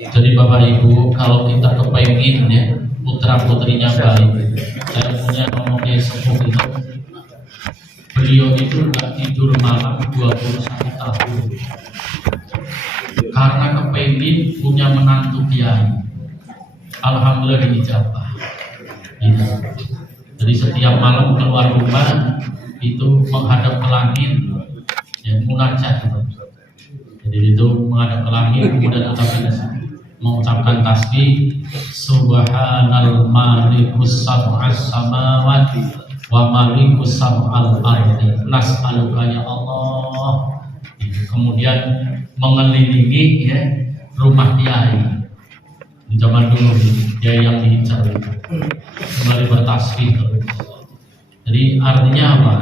Jadi Bapak Ibu, kalau kita kepengen ya putra putrinya baik, saya punya ngomongnya sepuh itu, beliau itu nggak tidur malam 21 tahun karena kepengen punya menantu kiai. Alhamdulillah diijabah. Gitu. Jadi setiap malam keluar rumah itu menghadap ke langit, ya, munajat. Jadi itu menghadap ke langit, kemudian mengucapkan tasbih Subhanal Malikus Sab'as Samawati wa Malikus Sab'al Ardi Nas'aluka ya Allah. Kemudian mengelilingi ya rumah kiai. Di zaman dulu dia yang diincar kembali bertasbih terus. Jadi artinya apa?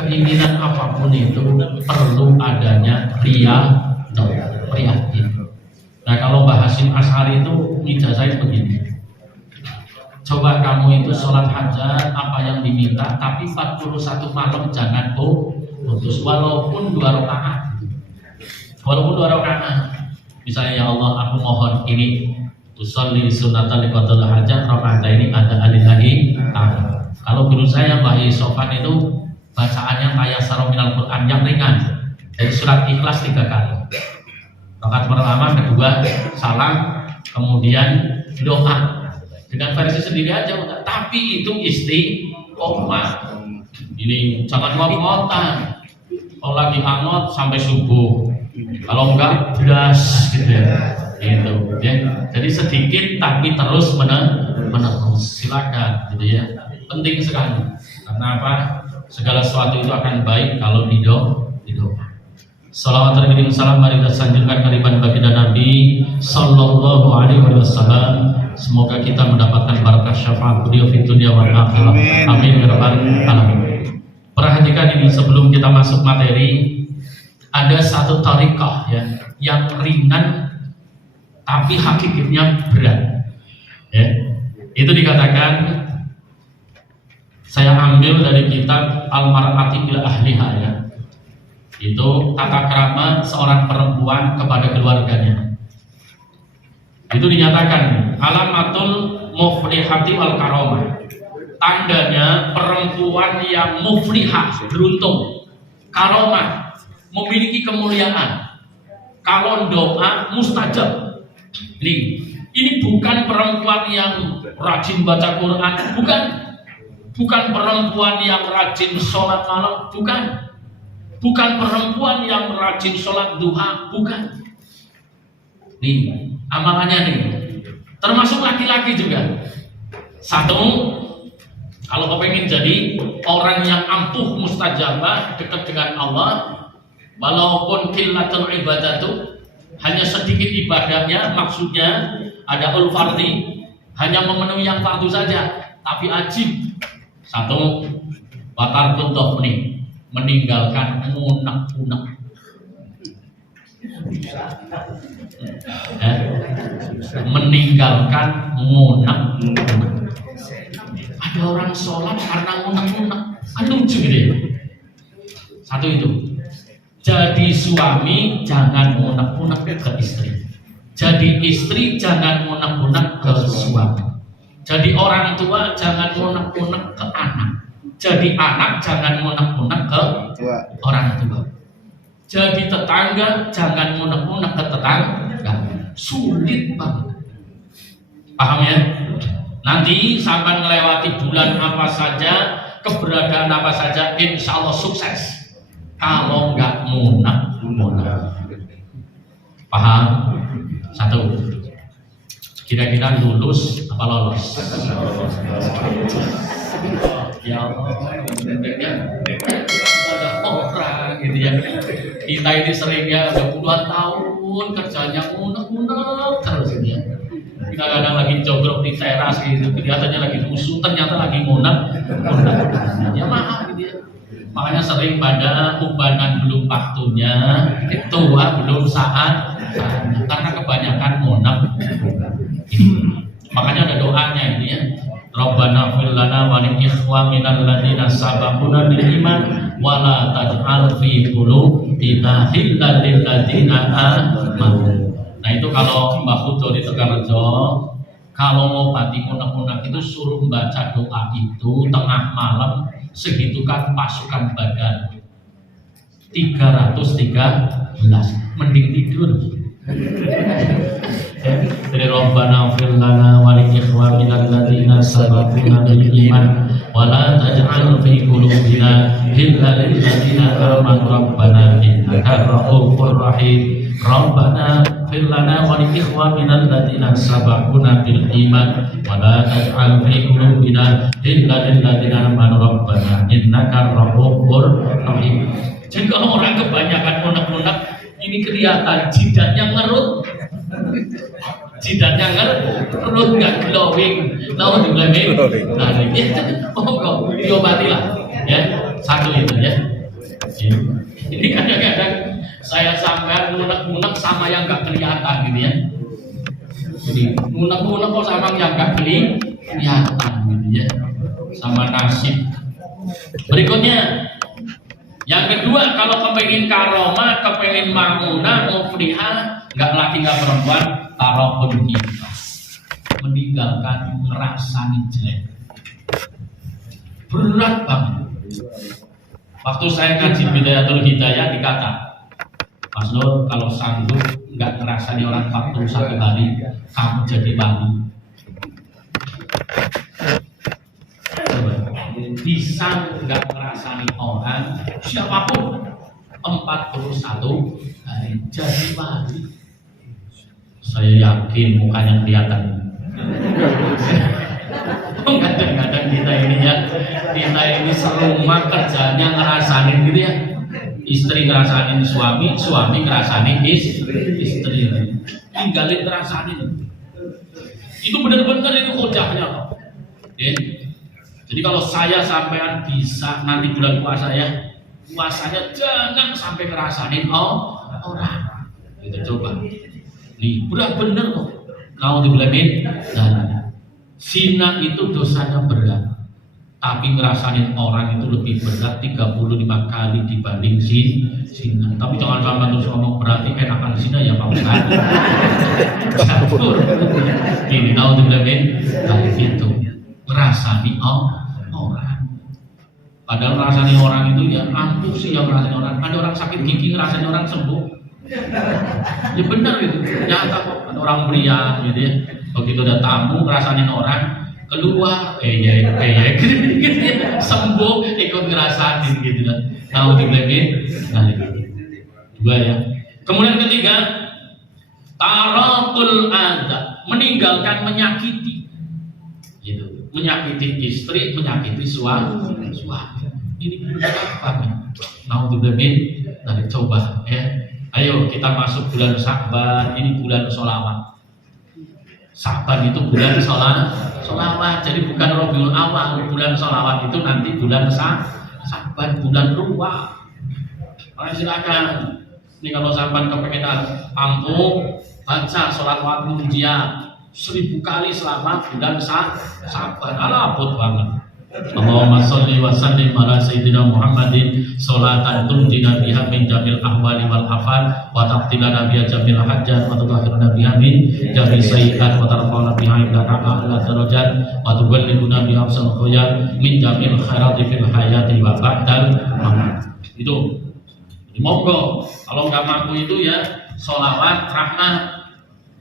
Keinginan apapun itu perlu adanya prihatin. Nah kalau Mbah Hasyim Asy'ari itu ngijazahin begini. Coba kamu itu sholat hajat apa yang diminta, tapi 41 malam jangan putus walaupun 2 rakaat. Walaupun 2 rakaat. Misalnya ya Allah aku mohon ini usolli sunatan liqadul hajat rakaat ini ada alillahi ta'ala. Kalau guru saya Mbah Sofan itu bacaannya tayassara minal Quran yang ringan. Dari surat Ikhlas 3 kali. Rakaat pertama, kedua salam, kemudian doa. Dengan versi sendiri aja udah. Tapi itu istiqomah. Ini jangan ngotot-ngotan. Kalau lagi hangat sampai subuh. Kalau enggak beras gitu ya. Gitu ya. Jadi sedikit tapi terus menerus. Silakan gitu ya. Penting sekali. Karena apa? Segala sesuatu itu akan baik kalau didoa. Salawat terkirim salam mari kita sanjungkan kalimat baginda Nabi sallallahu alaihi wasallam. Semoga kita mendapatkan barakah syafaat beliau di dunia wal akhirah. Amin ya rabbal alamin. Perhatikan ini sebelum kita masuk materi, ada satu thariqah ya yang ringan tapi hakikatnya berat. Ya. Itu dikatakan saya ambil dari kitab Al-Mar'ati ila Ahliha ya. Itu tata krama seorang perempuan kepada keluarganya. Itu dinyatakan alamatul muflihati wal karomah. Tandanya perempuan yang muflihah, beruntung, karomah, memiliki kemuliaan. Kalau doa mustajab. Ini bukan perempuan yang rajin baca Quran, bukan perempuan yang rajin sholat malam, bukan perempuan yang rajin sholat duha, bukan. Nih, amalannya nih. Termasuk laki-laki juga. Satu, kalau kau pengen jadi orang yang ampuh mustajabah, dekat dengan Allah, walaupun qillatul ibadatu, hanya sedikit ibadahnya, maksudnya ada ul-fardhi, hanya memenuhi yang fardu saja, tapi ajib. Satu, watarkun dhofni, meninggalkan unek-unek. Meninggalkan unek-unek. Ada orang sholat karena unek-unek, lucu gitu ya. Satu itu. Jadi suami jangan unek-unek ke istri. Jadi istri jangan unek-unek ke suami. Jadi orang tua jangan unek-unek ke anak. Jadi anak jangan unek-unek ke orang tua. Jadi tetangga jangan unek-unek ke tetangga. Sulit banget. Paham ya? Nanti sampai melewati bulan apa saja, keberadaan apa saja, insya Allah sukses. Kalau nggak munak. Paham? Satu. Kira-kira lulus apa lolos? Ya Allah, ada orang gitu ya. Kita ini seringnya udah puluhan tahun kerjanya unek-unek terus ini ya. Kadang-kadang lagi jogrok di teras gitu, kelihatannya lagi musuh, ternyata lagi unek. Ya maaf gitu ya. Makanya sering pada ubanan belum waktunya, tua belum saat, karena kebanyakan unek. Makanya ada doanya ini ya. Rabbana fir lana wa li ikhwanina alladziina sabaquna bil iman wa la taj'al fi qulubina ghillan lil ladziina aamanu. Nah itu kalau Mbah Kudo di Tegarrejo, kalau mau bati unek-unek itu suruh membaca doa itu tengah malam, segitu kan pasukan Badar 313, mending tidur. Dari Rabbana fir lana wa li ikhwanina alladziina sabaquna bil iman wa la taj'al fi qulubina ghillan lil ladziina amanu rabbana innaka ra'ufur rahim. Rabbana fir lana wa li ikhwanina alladziina sabaquna bil iman wa la taj'al fi qulubina ghillan lil ladziina amanu rabbana innaka ra'ufur rahim. Jadi kalau orang kebanyakan unek-unek, ini kelihatan jidatnya ngerut, nggak glowing, tahu di glowing. Nah ini pokok diobatilah, ya satu itu ya. Ini kadang-kadang saya sampai unek-unek sama yang nggak kelihatan gitu ya. Jadi unek-unek kok sama yang nggak kelihatan gitu ya, sama nasib. Berikutnya. Yang kedua, kalau kepengen karomah, kepengen mamunah, muflihah, nggak laki nggak perempuan, tarokun kita meninggalkan ngerasani jelek. Berat banget. Waktu saya ngaji Bidayatul Hidayah dikata, Mas Nur, kalau sanggup nggak ngerasani orang 41 hari, kamu jadi wali. Bisa nggak ngerasani orang siapapun 41 hari jadi wali. Saya yakin mukanya kelihatan. Kadang-kadang kita ini serumah kerjanya ngerasanin gitu ya. Istri ngerasanin suami, suami ngerasanin istri. Tinggalin ngerasanin. Itu benar-benar itu hujahnya. Ya. Jadi kalau saya sampean bisa nanti bulan puasa ya, puasanya jangan sampai ngerasain orang. Kita coba. Nih, benar-benar kok. Kalau dibilangin, nah, zina itu dosanya berat. Tapi ngerasain orang itu lebih berat 35 kali dibanding zina. Tapi jangan sampai terus ngomong berarti enakan zina ya Pak Ustaz. Campur. Ini kalau dibilangin, kayak gitu. Ngerasain orang. Padahal ngerasain orang itu ya ampuh sih yang ngerasain orang. Ada orang sakit gigi ngerasain orang sembuh. Ya benar gitu. Nyata kok. Ada orang pria gitu ya. Begitu ada tamu ngerasain orang keluar, gitu, sembuh ikut ngerasain gitu kan. Tahu dibilangin, nah gitu. Dua ya. Kemudian ketiga, tarakul adza, meninggalkan menyakiti. Gitu. Menyakiti istri, menyakiti suami. Ini apa nih? Mau dibilangin, nanti coba ya. Ayo kita masuk bulan Sya'ban, ini bulan sholawat. Sya'ban itu bulan sholawat, jadi bukan Rabiul Awal. Bulan sholawat itu nanti bulan Sya'ban, bulan ruwah. Maka silakan. Ini kalau Sya'ban kepengen ampuh, baca sholat waktu dia 1000 kali selama bulan Sya'ban. Alabot banget. Allahumma sholli wa sallim ala sayyidina Muhammadin sholatan tunjina biha min jamil ahwali wal afat wa taqtilana biha jamil hajjat wa tutahhiruna biha min jamil sayyi'at wa tarfa'una biha indaka a'la darajat wa tuballighuna biha aqsal khayat min jamil khairati fil hayati wa ba'dal mamat. Itu monggo kalau nggak mampu itu ya sholawat rahmat.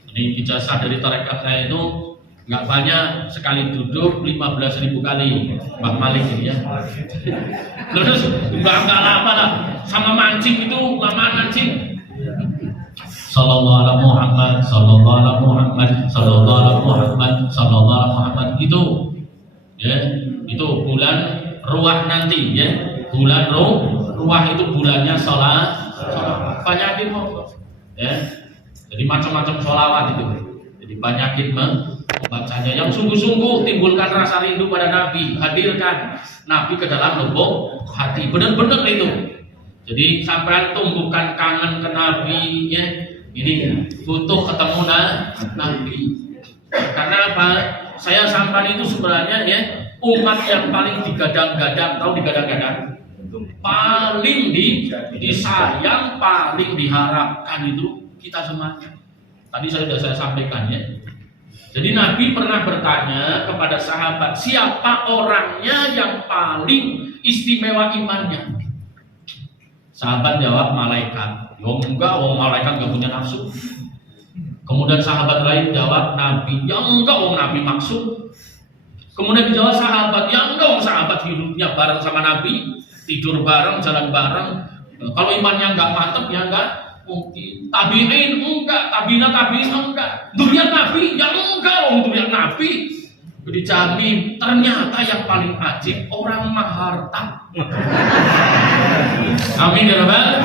Ini ijazah dari tarekat saya itu nggak banyak, sekali duduk 15.000 kali Mbak Malik ini ya. Terus nggak lama lah, sama mancing itu lama mancing. Sallallahu alaihi Muhammad, sallallahu alaihi Muhammad, sallallahu alaihi Muhammad, sallallahu alaihi Muhammad itu ya, itu bulan ruah nanti ya. Bulan ruah itu bulannya sholat. Banyakin ya. Jadi macam-macam sholawat itu. Jadi banyakin membacanya. Yang sungguh-sungguh timbulkan rasa rindu pada Nabi, hadirkan Nabi ke dalam lubuk hati. Benar-benar itu. Jadi sampai tumbuhkan kangen ke Nabi ya. Ini butuh ketemu Nabi. Karena apa? Saya sampai itu sebenarnya ya umat yang paling digadang-gadang, tahu digadang-gadang? Paling disayang, paling diharapkan itu kita semuanya. Tadi saya sampaikan ya. Jadi Nabi pernah bertanya kepada sahabat, siapa orangnya yang paling istimewa imannya? Sahabat jawab, malaikat. Ya enggak, malaikat enggak punya nafsu. Kemudian sahabat lain jawab, Nabi. Ya enggak, Nabi maksud. Kemudian dijawab sahabat, ya enggak, sahabat hidupnya bareng sama Nabi, tidur bareng, jalan bareng. Kalau imannya enggak mantap ya enggak mungkin. Tabi'in enggak, tabi'in enggak. Durian Nabi, ya enggak, durian Nabi. Dijamin ternyata yang paling ajib orang maharta. Amin ya Rabbal.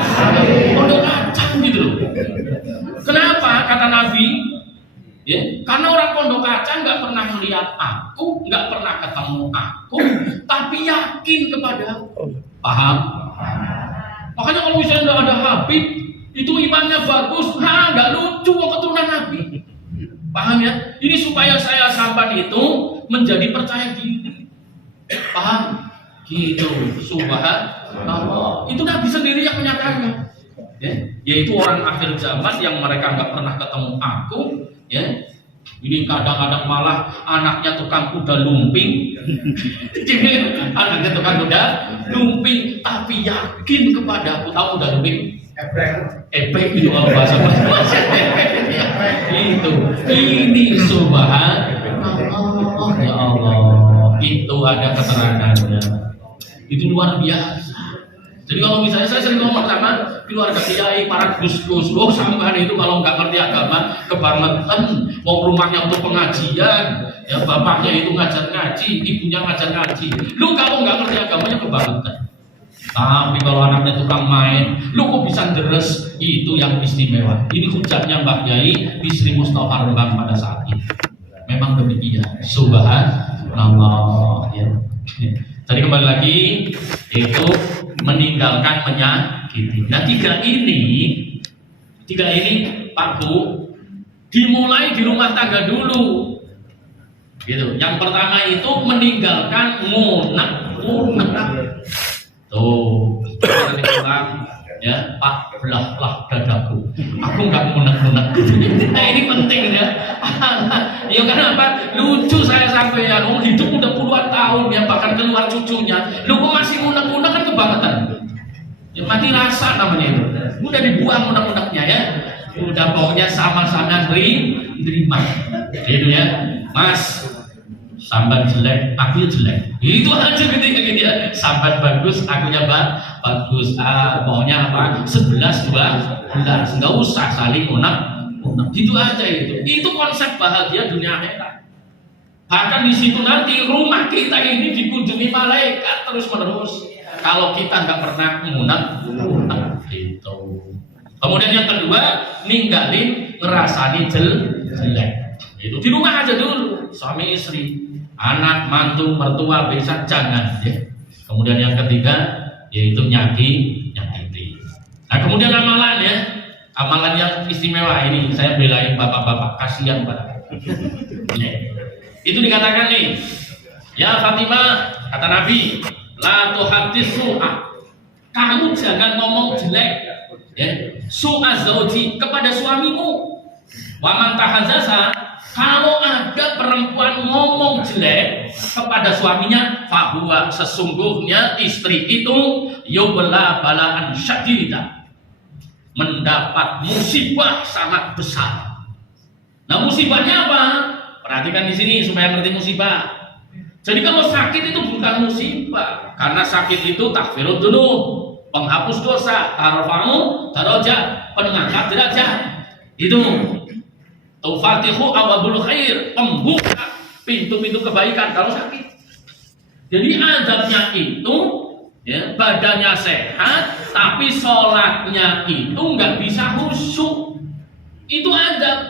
Pondok kacang gitu loh. Kenapa kata Nabi? Ya, karena orang pondok kacang nggak pernah melihat aku, nggak pernah ketemu aku, tapi yakin kepada aku. Paham? Makanya kalau misalnya nggak ada Habib, itu imannya bagus, nggak lucu keturunan Nabi. Paham ya? Ini supaya saya sampai itu menjadi percaya diri. Paham? Gitu. Subhanallah. Itu Nabi sendiri yang menyatakan. Ya, yaitu orang akhir zaman yang mereka nggak pernah ketemu aku. Ya, ini kadang-kadang malah anaknya tukang kuda lumping. Anaknya tukang kuda lumping, tapi yakin kepada aku. Tahu kuda lumping? Epek itu kalau bahasa itu. Ini subhanallah ya Allah. Itu ada keterangannya. Itu luar biasa. Jadi kalau misalnya saya sering ngomong sama keluarga kiai, para gus-gus, sampean itu kalau nggak ngerti agama kebangetan, mau rumahnya untuk pengajian, ya bapaknya itu ngajar ngaji, ibunya ngajar ngaji. Lu kalau nggak ngerti agamanya kebangetan. Tapi kalau anaknya tukang main, lu kok bisa deres? Itu yang istimewa. Ini hujatnya Mbak Yai Bisri Mustafa Rembang pada saat ini. Memang demikian. Subhanallah. Ya. Jadi kembali lagi, itu meninggalkan menyakiti. Nah tiga ini Pak Bu, dimulai di rumah tangga dulu. Gitu. Yang pertama itu meninggalkan ngunek. Tuh, nanti bilang ya Pak belah dadaku. Aku nggak ngunek-ngunek. Nah ini penting ya. Ya kenapa? Lucu saya sampai ya, hidup udah puluhan tahun ya, bahkan keluar cucunya. Lu kok masih ngunek-ngunek kan kebangetan. Ya mati rasa namanya itu. Udah dibuang unek-uneknya ya. Udah pokoknya sama-sama terima. Gitu ya. Mas, sambat jelek, aku jelek. Itu aja gitu ya. Sambat bagus, akunya bagus. Pokoknya apa? 11, 12. Enggak usah saling unek. Gitu aja itu. Itu konsep bahagia dunia akhirat. Bahkan di situ nanti rumah kita ini dikunjungi malaikat terus-menerus. Kalau kita nggak pernah ngunek. Gitu. Kemudian yang kedua, ninggalin ngerasani jelek. Itu di rumah aja dulu, suami istri. Anak, mantu, mertua, besan jangan ya. Kemudian yang ketiga yaitu nyakiti. Nah kemudian amalan ya, amalan yang istimewa ini saya belain bapak-bapak, kasihan pada. Itu dikatakan nih, ya Fatimah, kata Nabi, la tuhaddits su'a. Kamu jangan ngomong jelek ya, su'a zauji kepada suamimu. Wa man tahazzasa, kalau ada perempuan ngomong jelek kepada suaminya, fahuwa, sesungguhnya istri itu yubla balaan syadida, mendapat musibah sangat besar. Nah musibahnya apa? Perhatikan di sini supaya ngerti musibah. Jadi kalau sakit itu bukan musibah, karena sakit itu takfirud dzunub, penghapus dosa, tarfa'u darajat, pengangkat derajat. Itu Tufatihu awabul khair, pembuka pintu-pintu kebaikan kalau sakit. Jadi adabnya itu ya, badannya sehat tapi sholatnya itu nggak bisa khusyuk. Itu adab.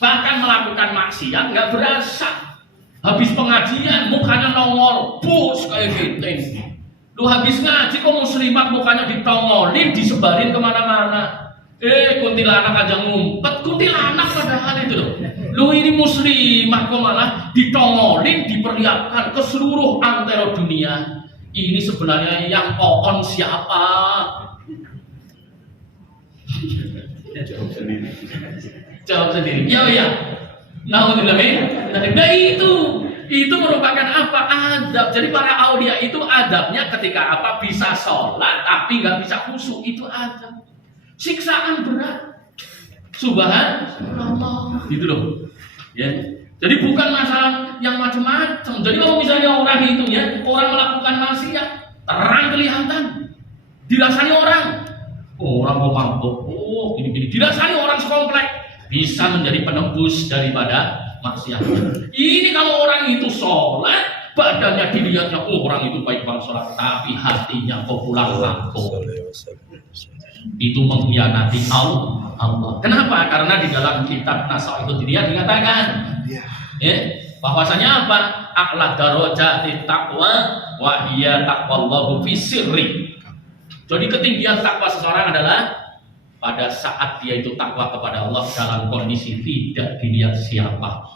Bahkan melakukan maksiat nggak berasa. Habis pengajian mukanya nongol, bus kayak gitu. Lu habis ngaji kok muslimat mukanya ditongolin, disebarin kemana-mana. Kuntilanak aja ngumpet, kuntilanak padahal itu loh. Lu ini muslimah kok malah ditongolin, diperlihatkan ke seluruh antero dunia. Ini sebenarnya yang on siapa? Jawab sendiri. Ya. Nauzubillah. Nah itu merupakan apa? Adab. Jadi para aulia itu adabnya ketika apa? Bisa sholat tapi nggak bisa khusyuk, itu adab. Siksaan berat. Subhanallah. Gitu loh. Ya. Jadi bukan masalah yang macam-macam. Jadi kalau misalnya orang itu ya, orang melakukan maksiat terang kelihatan, dirasani orang. Oh, orang mau mabuk. Oh, gini-gini. Dirasani orang sekomplek, bisa menjadi penebus daripada maksiat. Ini kalau orang itu sholat, badannya dilihatnya, oh orang itu baik banget sholat, tapi hatinya kok pulang kampung. Itu mengkhianati Allah. Kenapa? Karena di dalam kitab Nasaihud dia dikatakan, bahwasanya apa? A'la darajati taqwa wa hiya taqwallahu fi sirri. Jadi ketinggian takwa seseorang adalah pada saat dia itu takwa kepada Allah dalam kondisi tidak dilihat siapa.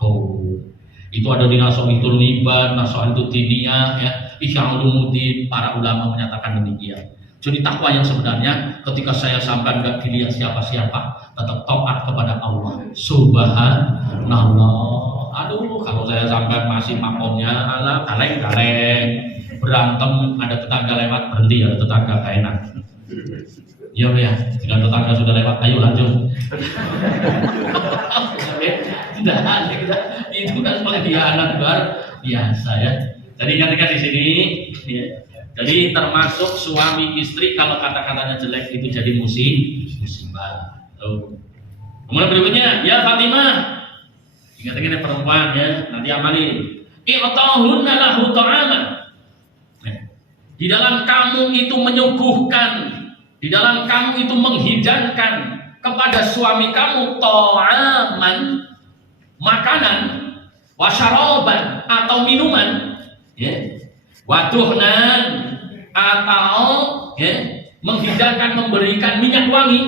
Itu ada di Nasaihul Ibad, Nasaihul Diniyah, ya, Ihya'ul Ulumuddin, para ulama menyatakan demikian. Jadi takwa yang sebenarnya ketika saya sampai nggak dilihat siapa-siapa, tetap taat kepada Allah. Subhanallah. Aduh, kalau saya sampai masih makomnya, ala kaleng-kaleng, berantem, ada tetangga lewat, berhenti, ada tetangga gak enak. Ya, jika tetangga sudah lewat, ayo lanjut. Itu kan pengkhianat luar biasa ya. Jadi ingat di sini, ya. Jadi termasuk suami istri kalau kata-katanya jelek itu jadi musibah. Kemudian berikutnya, ya Fatimah, ingat-ingat perempuan ya, nanti amalin. I'tahunna lahu ta'aman. Di dalam kamu itu menyuguhkan, di dalam kamu itu menghidangkan kepada suami kamu ta'aman, makanan, wasyaraban atau minuman, ya. Waduhnan atau ya, menghidangkan, memberikan minyak wangi,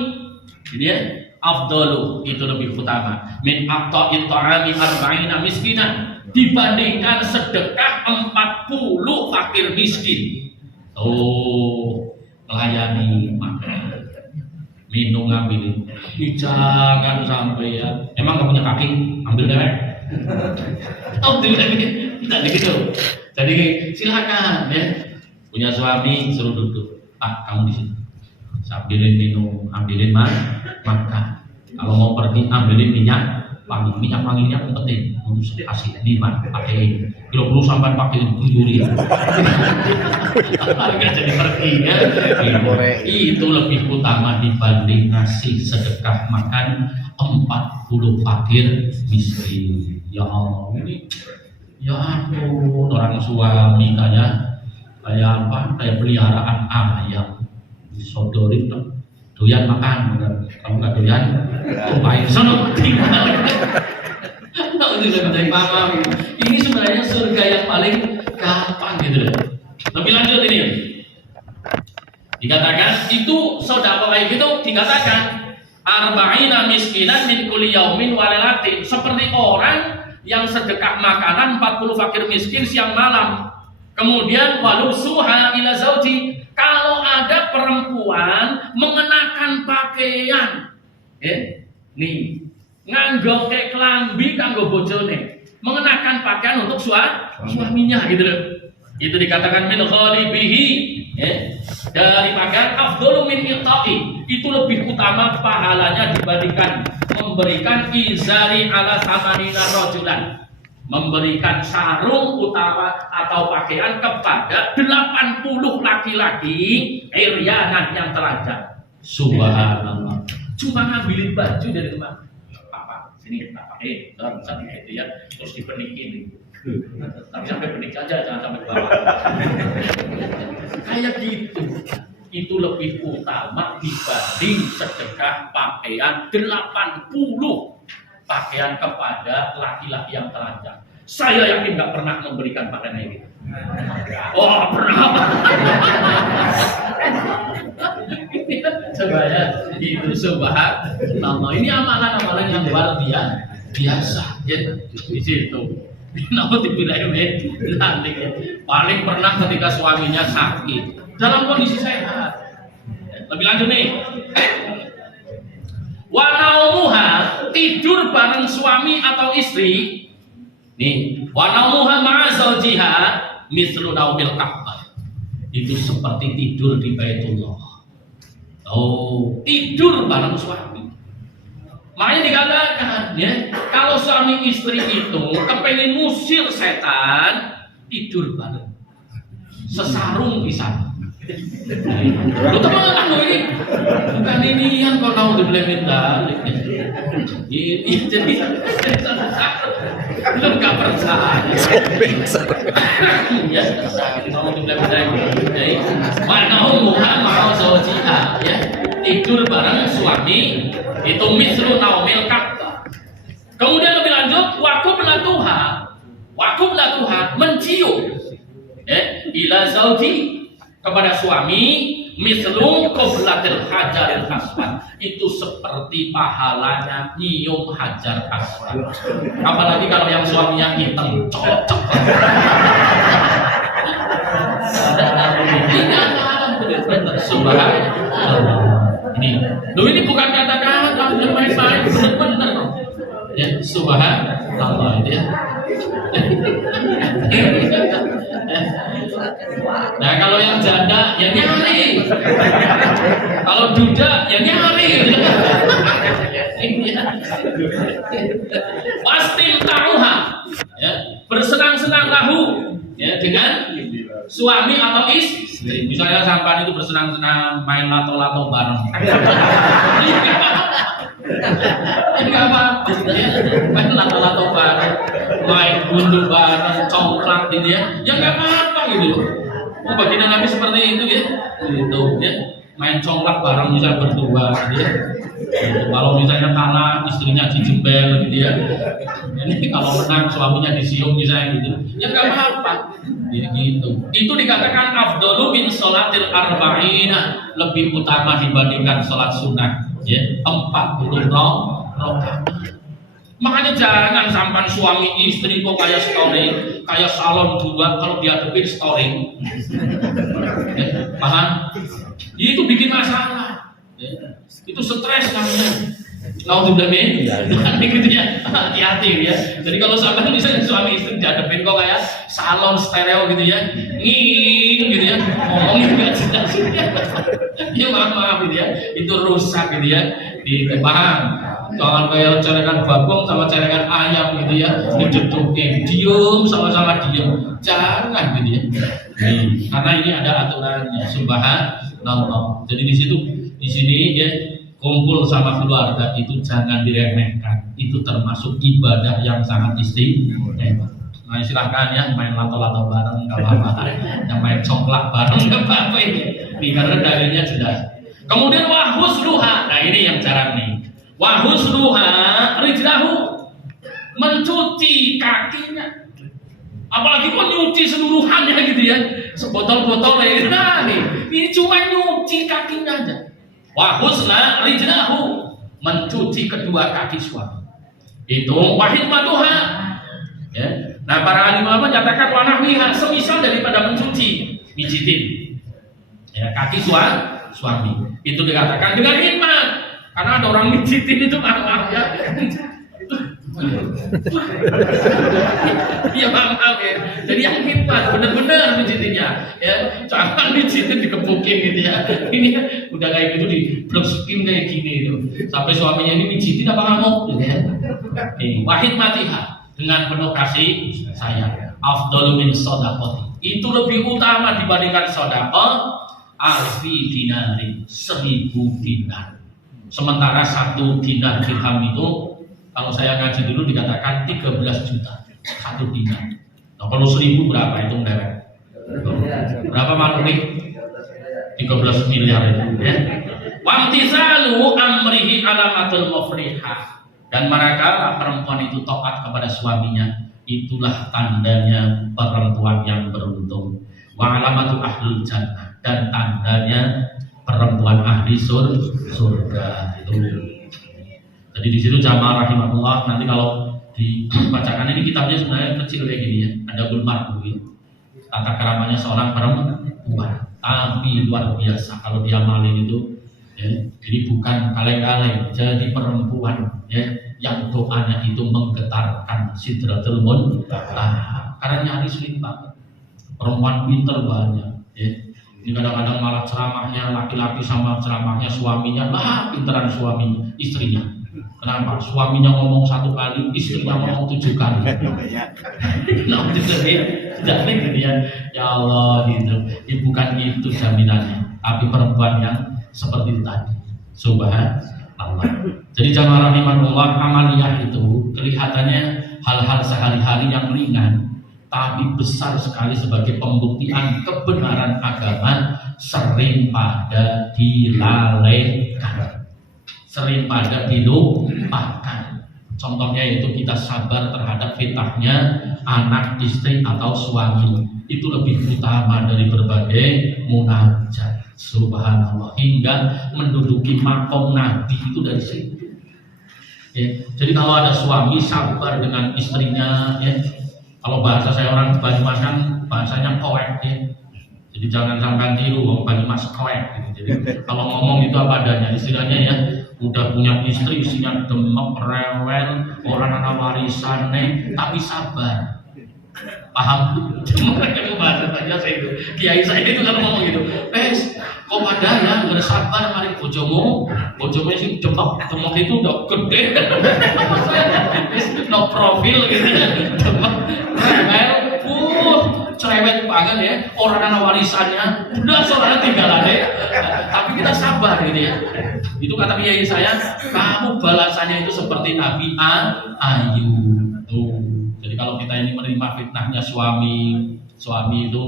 jadi ya, afdalu itu lebih utama min aqta'it ta'ami arba'ina miskinan, dibandingkan sedekah 40 fakir miskin. Melayani makan minum ngambilin, jangan sampai ya, emang gak punya kaki ambil dewek. Tidak begitu. Jadi silakan ya, punya suami suruh duduk, Pak kamu di sini, ambilin minum, ambilin makan. Kalau mau pergi ambilin minyak wanginya penting untuk asik ini pakai kilo perlu sampai pakai kuyuri. Harga jadi pergi ya. Itu lebih utama dibanding ngasih sedekah makan 40 fakir miskin. Ya Allah, ini ya ampun, orang suami kayak apa? Kayak peliharaan ayam disodorin dong. Doyan makan, kalau nggak doyan, lupain sono tinggal. Ini sebenarnya surga yang paling gampang gitu. Lebih lanjut ini, dikatakan itu sedekah kayak gitu, dikatakan arba'ina miskinan min kulli yaumin wa lailatin, seperti orang yang sedekah makanan 40 fakir miskin siang malam. Kemudian walusuha ila zauji, kalau ada perempuan mengenakan pakaian nih nganggo kayak kelambi kanggo bojone, mengenakan pakaian untuk suaminya gitu loh. Itu dikatakan min khalibihi, dari pakaian afdalu min iqta'i, itu lebih utama pahalanya dibandingkan memberikan izari ala samanina rajulan, memberikan sarung utama atau pakaian kepada 80 laki-laki iryanan yang telanjang. Subhanallah. Cuma ngambilin baju dari teman, Papa sini tak pakai, itu ya, terus dipenikin. Tapi sampai penik aja, jangan sampai ke bawah. Kayak gitu. Itu lebih utama dibanding sedekah pakaian 80 pakaian kepada laki-laki yang telanjang. Saya yakin nggak pernah memberikan pakaian ini. Oh pernah. Coba ya, itu subhanallah. Ini amalan-amalan yang luar biasa ya di situ. Namun dibilang nanti paling pernah ketika suaminya sakit dalam kondisi sehat. Lebih lanjut nih. Wa naumuha, tidur bareng suami atau istri. Nih, wa naumuha ma'a zawjiha mislu naumil Ka'bah. Itu seperti tidur di Baitullah. Oh, tidur bareng suami. Makanya dikatakan ya, kalau suami istri itu kepengen musir setan, tidur bareng. Sesarung bisa. Lu teman lu ini bukan ini yang kau tahu di belakang dalik. Ini jadi lu nggak percaya. Ya, tahu di belakang dalik. Mana mau zawjiha ya, tidur bareng suami itu mislu naumil Ka'bah. Kemudian lebih lanjut, wakub latuha mencium ila zauji kepada suami mislu qoblatil hajaril aswad, itu seperti pahalanya nyium hajar aswad. Apalagi kalau yang suaminya hitam, cocok. Subhanallah. Ini bukan kata-kata yang main-main, benar-benar. Ya, subhanallah itu ya. Nah, kalau yang janda ya nyari. Kalau duda ya nyari. Pasti taruha ya, bersenang-senang lahu ya dengan suami atau istri. Misalnya sampan itu bersenang-senang main lato-lato bareng. Ini apa? Main lato-lato bareng, main gundu bareng, congklak gitu ya. Ya nggak apa-apa gitu loh. Oh, baginda Nabi seperti itu ya. Gitu ya. Main congklak bareng misalnya berdua gitu ya. Gitu. Kalau misalnya kalah istrinya dijembel gitu ya. Ini kalau menang suaminya disium misalnya gitu. Ya nggak apa-apa. Ya, gitu. Itu dikatakan afdalu min sholatil arba'ina, lebih utama dibandingkan sholat sunnah ya 40 rakaat. Makanya jangan sampai suami istri kok kayak story, kayak salon dua kalau dihadapin story. Ya, paham? Itu bikin masalah. Ya. Itu stres namanya. Nauzubillah bukan begitu ya, hati-hati ya. Jadi kalau sampai misalnya suami istri dihadapin kok kayak salon stereo gitu ya, nging gitu ya, ngomongin nggak jelas ya, maaf gitu ya, itu rusak gitu ya, paham? Jangan kayak cerekan bagong sama cerekan ayam gitu ya, didudukin, diem sama-sama diem, jangan gitu ya. Karena ini ada aturannya, subhanallah. Jadi di sini ya, kumpul sama keluarga itu jangan diremehkan. Itu termasuk ibadah yang sangat istimewa. Nah, silahkan ya main lato-lato bareng nggak apa-apa, yang main congklak bareng nggak apa-apa ini karena dalilnya jelas. Kemudian wahusluha, nah ini yang jarang nih. Wahusluha rijlahu, mencuci kakinya. Apalagi kok nyuci seluruhannya gitu ya, sebotol-botol ya. Nah, ini cuma nyuci kakinya aja. Wahusna rijlahu, mencuci kedua kaki suami. Itu wahid matuha. Ya. Nah, para alim ulama menyatakan wanahmiha, semisal daripada mencuci, mijitin ya, kaki suami. Itu dikatakan dengan hikmat. Karena ada orang mijitin itu maaf ya. Iya maaf ya. Jadi yang hikmat benar-benar mijitinnya ya. Jangan mijitin dikepukin gitu ya. Ini udah kayak gitu di blok-skin kayak gini itu. Sampai suaminya ini mijitin apa ngamuk gitu ya. Wahid matiha, dengan penuh kasih sayang. Afdalu min shadaqati, itu lebih utama dibandingkan sedekah alfi dinarin, 1000 dinar. Sementara 1 dinar dirham itu kalau saya ngaji dulu dikatakan 13 juta 1 dinar. Nah, kalau 1000 berapa itu mendarat? Berapa malu nih? 13 miliar itu ya. Wamtisalu amrihi alamatul muflihah, dan manakala perempuan itu taat kepada suaminya, itulah tandanya perempuan yang beruntung. Wa alamatul ahlul jannah, dan tandanya perempuan ahli surga itu. Jadi di situ jamaah rahimahullah, nanti kalau dibacakan ini kitabnya sebenarnya kecil kayak gini ya, ada bulmar ya. Tata keramanya seorang perempuan, tapi luar biasa kalau diamalin itu Ya, jadi bukan kaleng-kaleng, jadi perempuan ya yang doanya itu menggetarkan Sidratul Muntaha. Karena nyari sulit banget. Perempuan pinter banyak. Ya. Ini kadang-kadang malah ceramahnya laki-laki sama ceramahnya suaminya lah pinteran suami istrinya. Kenapa? Suaminya ngomong 1 kali, istrinya ngomong 7 kali. Nah, jadi ya Allah gitu. Ya, bukan itu jaminannya. Tapi perempuan yang seperti tadi. Subhanallah. Jadi jamaah rahimahullah, amaliyah itu kelihatannya hal-hal sehari-hari yang ringan, tapi besar sekali sebagai pembuktian kebenaran agama sering pada dilalaikan, sering pada dilupakan. Contohnya itu kita sabar terhadap fitnahnya anak, istri atau suami, itu lebih utama dari berbagai munajat. Subhanallah, hingga menduduki makom Nabi itu dari situ. Ya, jadi kalau ada suami sabar dengan istrinya, ya, kalau bahasa saya orang Banyumasan bahasanya koek, ya. Jadi jangan sampai tiru orang Banyumas koek. Gitu. Jadi kalau ngomong itu apa adanya, istilahnya ya, udah punya istri isinya demek, rewel, orang anak warisan, tapi sabar. Paham? Mereka bahasa saja saya itu, kiai saya itu kalau ngomong gitu, kok pada ya bersabar mari bojomu sih demek itu udah gede, no profil gitu, demek, rewel, cerewet banget ya, orang anak warisannya, udah soalnya tinggalan ya, tapi kita sabar gitu ya. Itu kata kiai saya, kamu balasannya itu seperti Nabi Ayub tuh. Jadi kalau kita ini menerima fitnahnya suami itu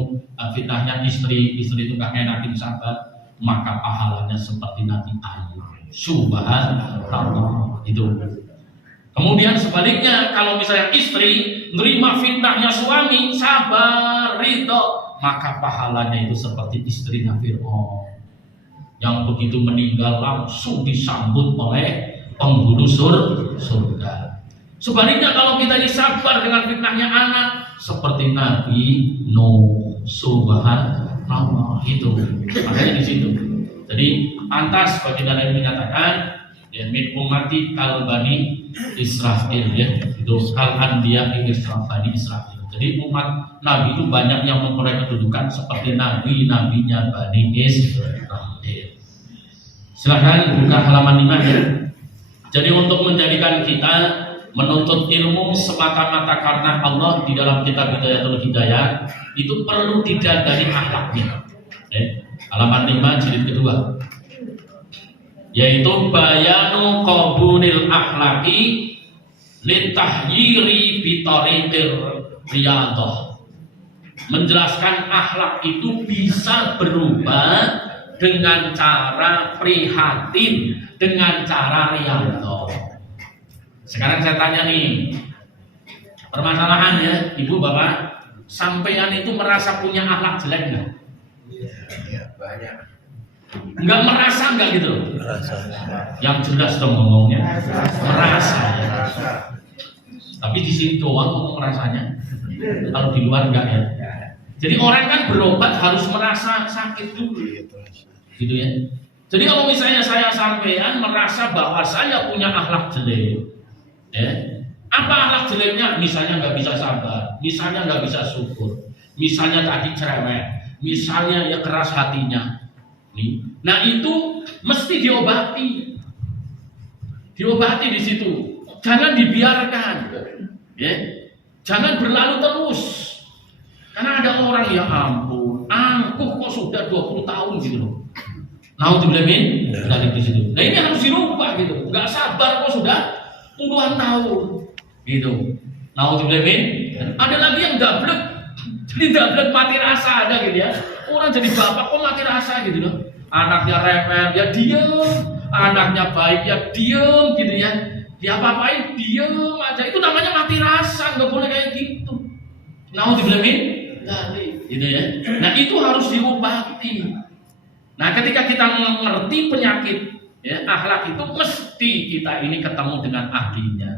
fitnahnya istri itu nggak enakin sabar, maka pahalanya seperti Nabi Ayub. Subhanallah itu. Kemudian sebaliknya kalau misalnya istri menerima fitnahnya suami sabar ridho, maka pahalanya itu seperti istrinya Fir'aun yang begitu meninggal langsung disambut oleh penghulu surga. Sebaliknya kalau kita disabar dengan fitnahnya anak seperti Nabi Nuh. Subhanallah itu. Makanya di situ. Jadi pantas bagi dalam yang menyatakan ya min ummati kal bani Israil ya. Itu kal anbiya Bani Israil. Jadi umat Nabi itu banyak yang memperoleh kedudukan seperti nabinya Bani Israil. Silahkan buka halaman 5 ya. Jadi untuk menjadikan kita menuntut ilmu semata-mata karena Allah di dalam kitab Hidayatul Hidayah itu perlu didandani akhlaknya. Halaman 5 jilid kedua, yaitu bayanu qabulil akhlaqi litahyiri bitariqir riyadhah. Menjelaskan akhlak itu bisa berubah dengan cara prihatin, dengan cara riyadhah. Sekarang saya tanya nih, permasalahannya ibu bapak, sampean itu merasa punya akhlak jelek nggak? Iya, banyak. Nggak merasa nggak gitu? Merasa. Yang jelas dong ngomongnya, merasa. Ya. Tapi di sini doang ngomong rasanya. Kalau di luar enggak ya. Jadi orang kan berobat harus merasa sakit dulu, gitu ya. Jadi kalau misalnya saya sampean merasa bahwa saya punya akhlak jelek. Ya. Apa akhlak jeleknya? Misalnya nggak bisa sabar, misalnya nggak bisa syukur, misalnya tadi cerewet, misalnya ya keras hatinya. Nih. Nah itu mesti diobati di situ. Jangan dibiarkan, ya. Jangan berlalu terus. Karena ada orang yang ampun, angkuh kok sudah 20 tahun gitu loh. Naudzubillahin dari di situ. Nah ini harus dirubah gitu. Nggak sabar kok sudah puluhan tahun gitu. Naudzubillahin. Ada lagi yang dablek, jadi dablek mati rasa ada gitu ya. Orang jadi bapak kok mati rasa gitu loh. Anaknya rewel ya diem, anaknya baik ya diem gitu ya. Dia apa-apain diem aja, itu namanya mati rasa, nggak boleh kayak gitu. Naudzubillahin gitu ya. Nah itu harus diobati. Nah ketika kita mengerti penyakit ya, akhlak itu mesti kita ini ketemu dengan ahlinya.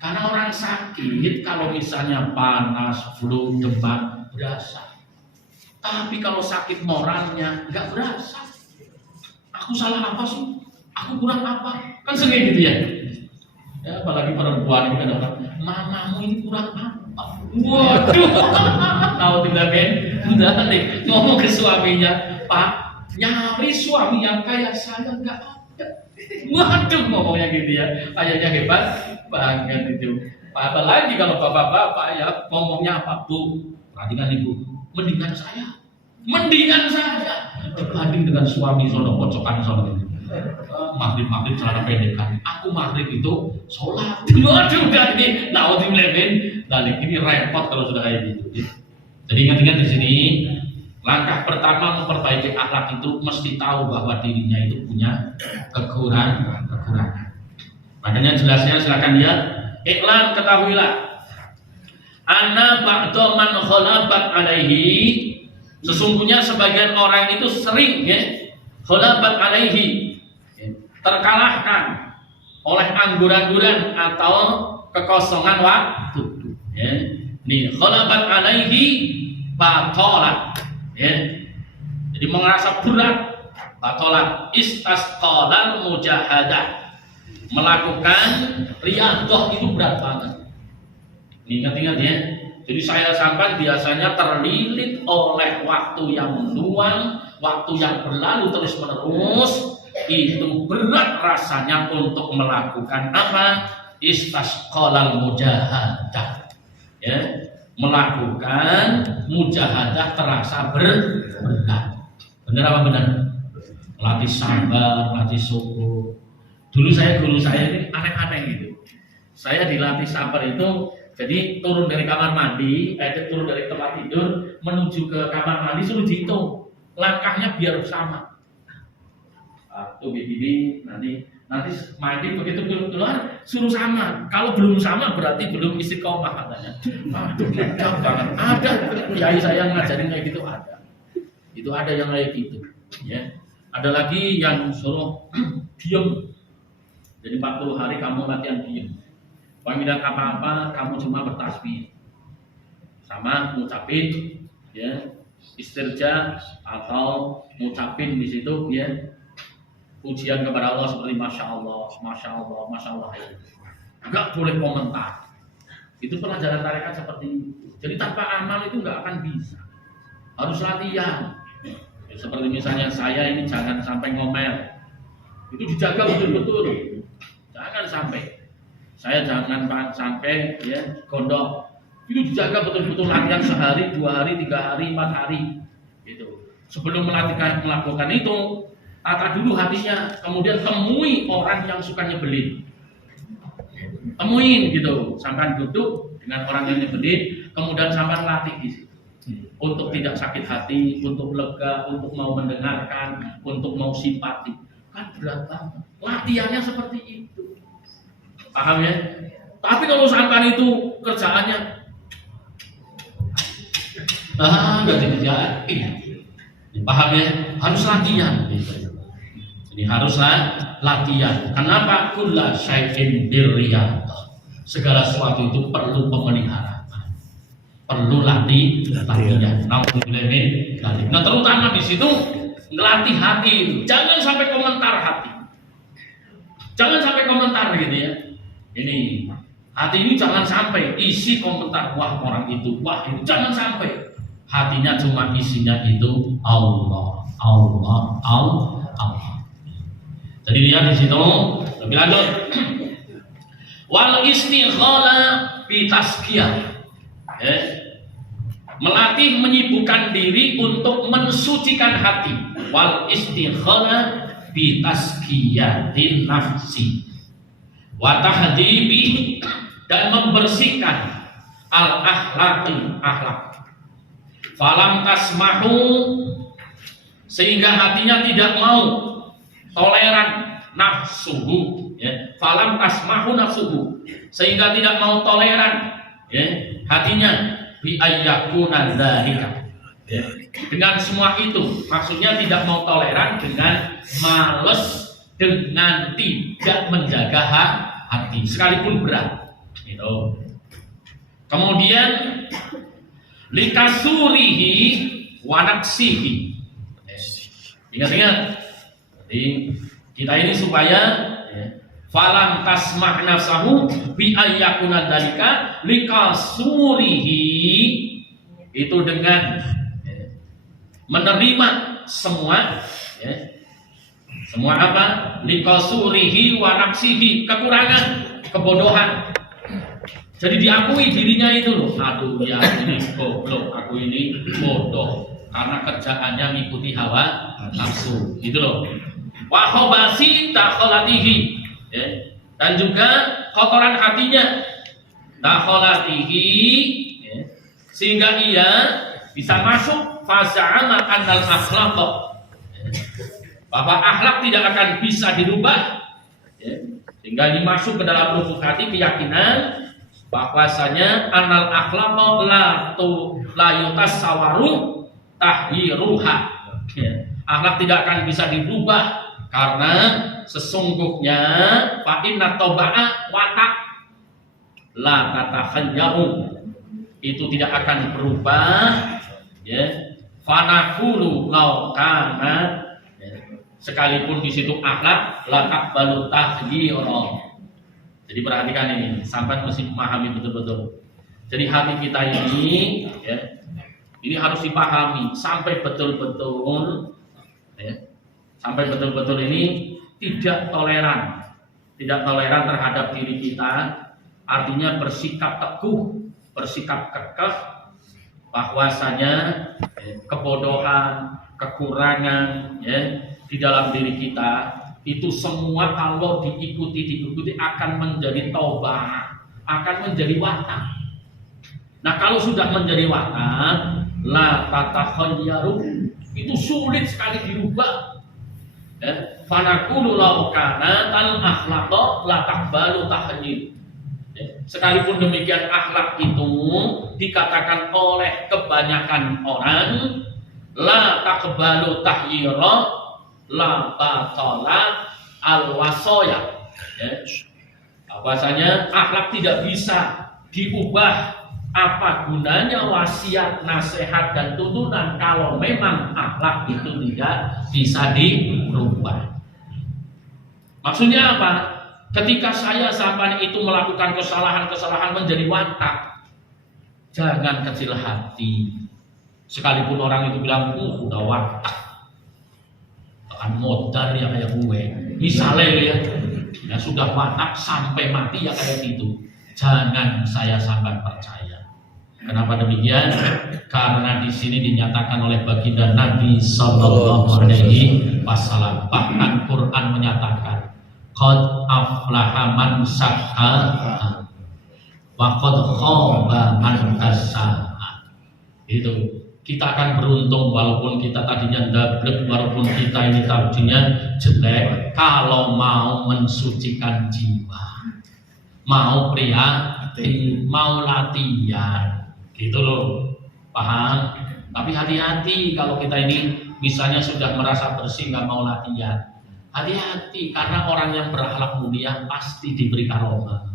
Karena orang sakit kalau misalnya panas, flu, demam berasa. Tapi kalau sakit moralnya nggak berasa. Aku salah apa sih? Aku kurang apa? Kan sering gitu ya. Ya apalagi perempuan itu ada orang, mamamu ini kurang apa? Waduh, tahu tidak Ben? Udah nih ngomong ke suaminya, Pak, nyari suami yang kayak saya nggak ada. Waduh, ngomongnya gitu ya, ayahnya hebat banget itu. Apalagi kalau bapak-bapak ya ngomongnya apa, Bu? Perhatikan ibu, mendingan saya dibanding dengan suami sono pocokan sono itu. Maghrib celana pendek kan. Aku maghrib itu sholat. Waduh, udah ini naudzubillahin. Nah, ini repot kalau sudah kayak gitu. Jadi ingat-ingat di sini, langkah pertama memperbaiki akhlak itu mesti tahu bahwa dirinya itu punya kekurangan. Makanya jelasnya silakan lihat. Iklan, ketahuilah. Anna ba'da man khalabat alaihi. Sesungguhnya sebagian orang itu sering khalabat alaihi, terkalahkan oleh angguran-angguran atau kekosongan waktu. Nih, khalabat alaihi batolat. Jadi merasa berat, batolat istasqalal mujahadah. Melakukan riyadhah itu berat banget. Ingat-ingat ya. Jadi saya sampai biasanya terlilit oleh waktu yang luang, waktu yang berlalu terus-menerus. Itu berat rasanya untuk melakukan apa? Istasqalal mujahadah. Ya, melakukan mujahadah terasa berat. Benar apa benar? Latih sabar, latih syukur. Guru saya ini aneh-aneh gitu. Saya dilatih sabar itu, jadi turun dari kamar mandi, turun dari tempat tidur menuju ke kamar mandi suruh dihitung langkahnya biar sama. Tuh bibi nanti mandi begitu keluar suruh sama. Kalau belum sama berarti belum istiqomah katanya. Aduh, kacau banget. Ada kiai saya ngajarin kayak gitu ada. Itu ada yang kayak gitu. Ya. Ada lagi yang suruh diam. Jadi 40 hari kamu latihan diam. Panggilan apa-apa kamu cuma bertasbih. Sama ngucapin ya istirja atau ngucapin di situ ya pujian kepada Allah seperti Masya Allah ya. Enggak boleh komentar. Itu pelajaran tarekat seperti itu. Jadi tanpa amal itu enggak akan bisa. Harus latihan. Ya, seperti misalnya saya ini jangan sampai ngomel. Itu dijaga betul-betul. Jangan sampai. Saya jangan sampai ya gondok. Itu dijaga betul-betul latihan sehari, 2 hari, 3 hari, 4 hari. Gitu. Sebelum melakukan itu, tata dulu hatinya, kemudian temui orang yang suka nyebelin. Temuin gitu, sampai duduk dengan orang yang nyebelin, kemudian sampai latih di situ. Untuk tidak sakit hati, untuk lega, untuk mau mendengarkan, untuk mau simpati. Kan berat banget. Latihannya seperti itu. Paham ya? Tapi kalau sampai itu kerjaannya enggak dikerjain. Paham ya? Harus latihan. Jadi haruslah latihan. Kenapa? Kulla syai'in birriyadhah. Segala sesuatu itu perlu pemeliharaan. Perlu latihan. Nah, terutama di situ ngelatih hati. Jangan sampai komentar hati. Jangan sampai komentar gitu ya. Ini hati ini jangan sampai isi komentar wah orang itu, wah itu jangan sampai. Hatinya cuma isinya itu Allah. Jadi lihat di situ lebih lanjut. Wal istighala bi tazkiyah. Melatih menyibukkan diri untuk mensucikan hati. Wal istighala bi tazkiyatin nafsi. Wa tahdibi dan membersihkan al akhlaqi akhlak. Falam tasmahu sehingga hatinya tidak mau toleran nafsuhu ya. Falam tasmahu nafsuhu sehingga tidak mau toleran ya hatinya bi ayyakuna dzalika ya. Dengan semua itu maksudnya tidak mau toleran dengan males dengan tidak menjaga hati sekalipun berat gitu. Kemudian likasurihi wa naqsihi. Ingat-ingat. Jadi kita ini supaya falam tasmah nafsahu bi ayyakuna dalika likasurihi, itu dengan menerima semua semua apa? Likasurihi wa naqsihi, kekurangan, kebodohan. Jadi diakui dirinya itu loh, aduh ya ini goblok, aku ini bodoh karena kerjaannya mengikuti hawa nafsu, gitu loh. Wa khabasi takholatihi, dan juga kotoran hatinya, takholatihi, sehingga ia bisa masuk faza'ama annal akhlaq, bahwa akhlak tidak akan bisa dirubah, sehingga ini masuk ke dalam lubuk hati keyakinan bahwasanya annal akhlaq la yutasawwaru tahyiruha. Akhlak tidak akan bisa dirubah karena sesungguhnya fa inna taba'a watak la tatakhayyaru, itu tidak akan berubah, fanaqulu law kana, sekalipun di situ akhlak la taqbalu tahyira. Jadi perhatikan ini, sampai mesti memahami betul-betul. Jadi hati kita ini, ini harus dipahami sampai betul-betul, sampai betul-betul ini tidak toleran terhadap diri kita. Artinya bersikap teguh, bersikap kekeh, bahwasanya kebodohan, kekurangan, di dalam diri kita itu semua kalau diikuti akan menjadi taubat, akan menjadi watak. Nah kalau sudah menjadi watak, la tatakhayyaru, itu sulit sekali dirubah. Fanaqulu law kana al akhlaqu la taqbalu tahyir. Sekalipun demikian akhlak itu dikatakan oleh kebanyakan orang la taqbalu tahyira la batalat al-wasaya, bahwasanya akhlak tidak bisa diubah. Apa gunanya wasiat, nasihat dan tuntunan kalau memang akhlak itu tidak bisa dirubah? Maksudnya apa? Ketika saya sampai itu melakukan kesalahan menjadi watak, jangan kecil hati. Sekalipun orang itu bilang udah watak, kan modal ya kayak gue, misalnya ya sudah watak sampai mati ya kayak gitu, jangan saya sampai percaya. Kenapa demikian? Karena di sini dinyatakan oleh baginda Nabi Sallallahu Alaihi Wasallam, bahkan Quran menyatakan qad aflaha man zakkaha wa qad khaba man dassaha. Itu kita akan beruntung walaupun kita tadinya ndablek, walaupun kita ini tadinya jelek, kalau mau mensucikan jiwa, mau prihatin, mau latihan, gitu loh, paham? Tapi hati-hati kalau kita ini misalnya sudah merasa bersih nggak mau latihan, hati-hati karena orang yang berakhlak mulia pasti diberi karomah.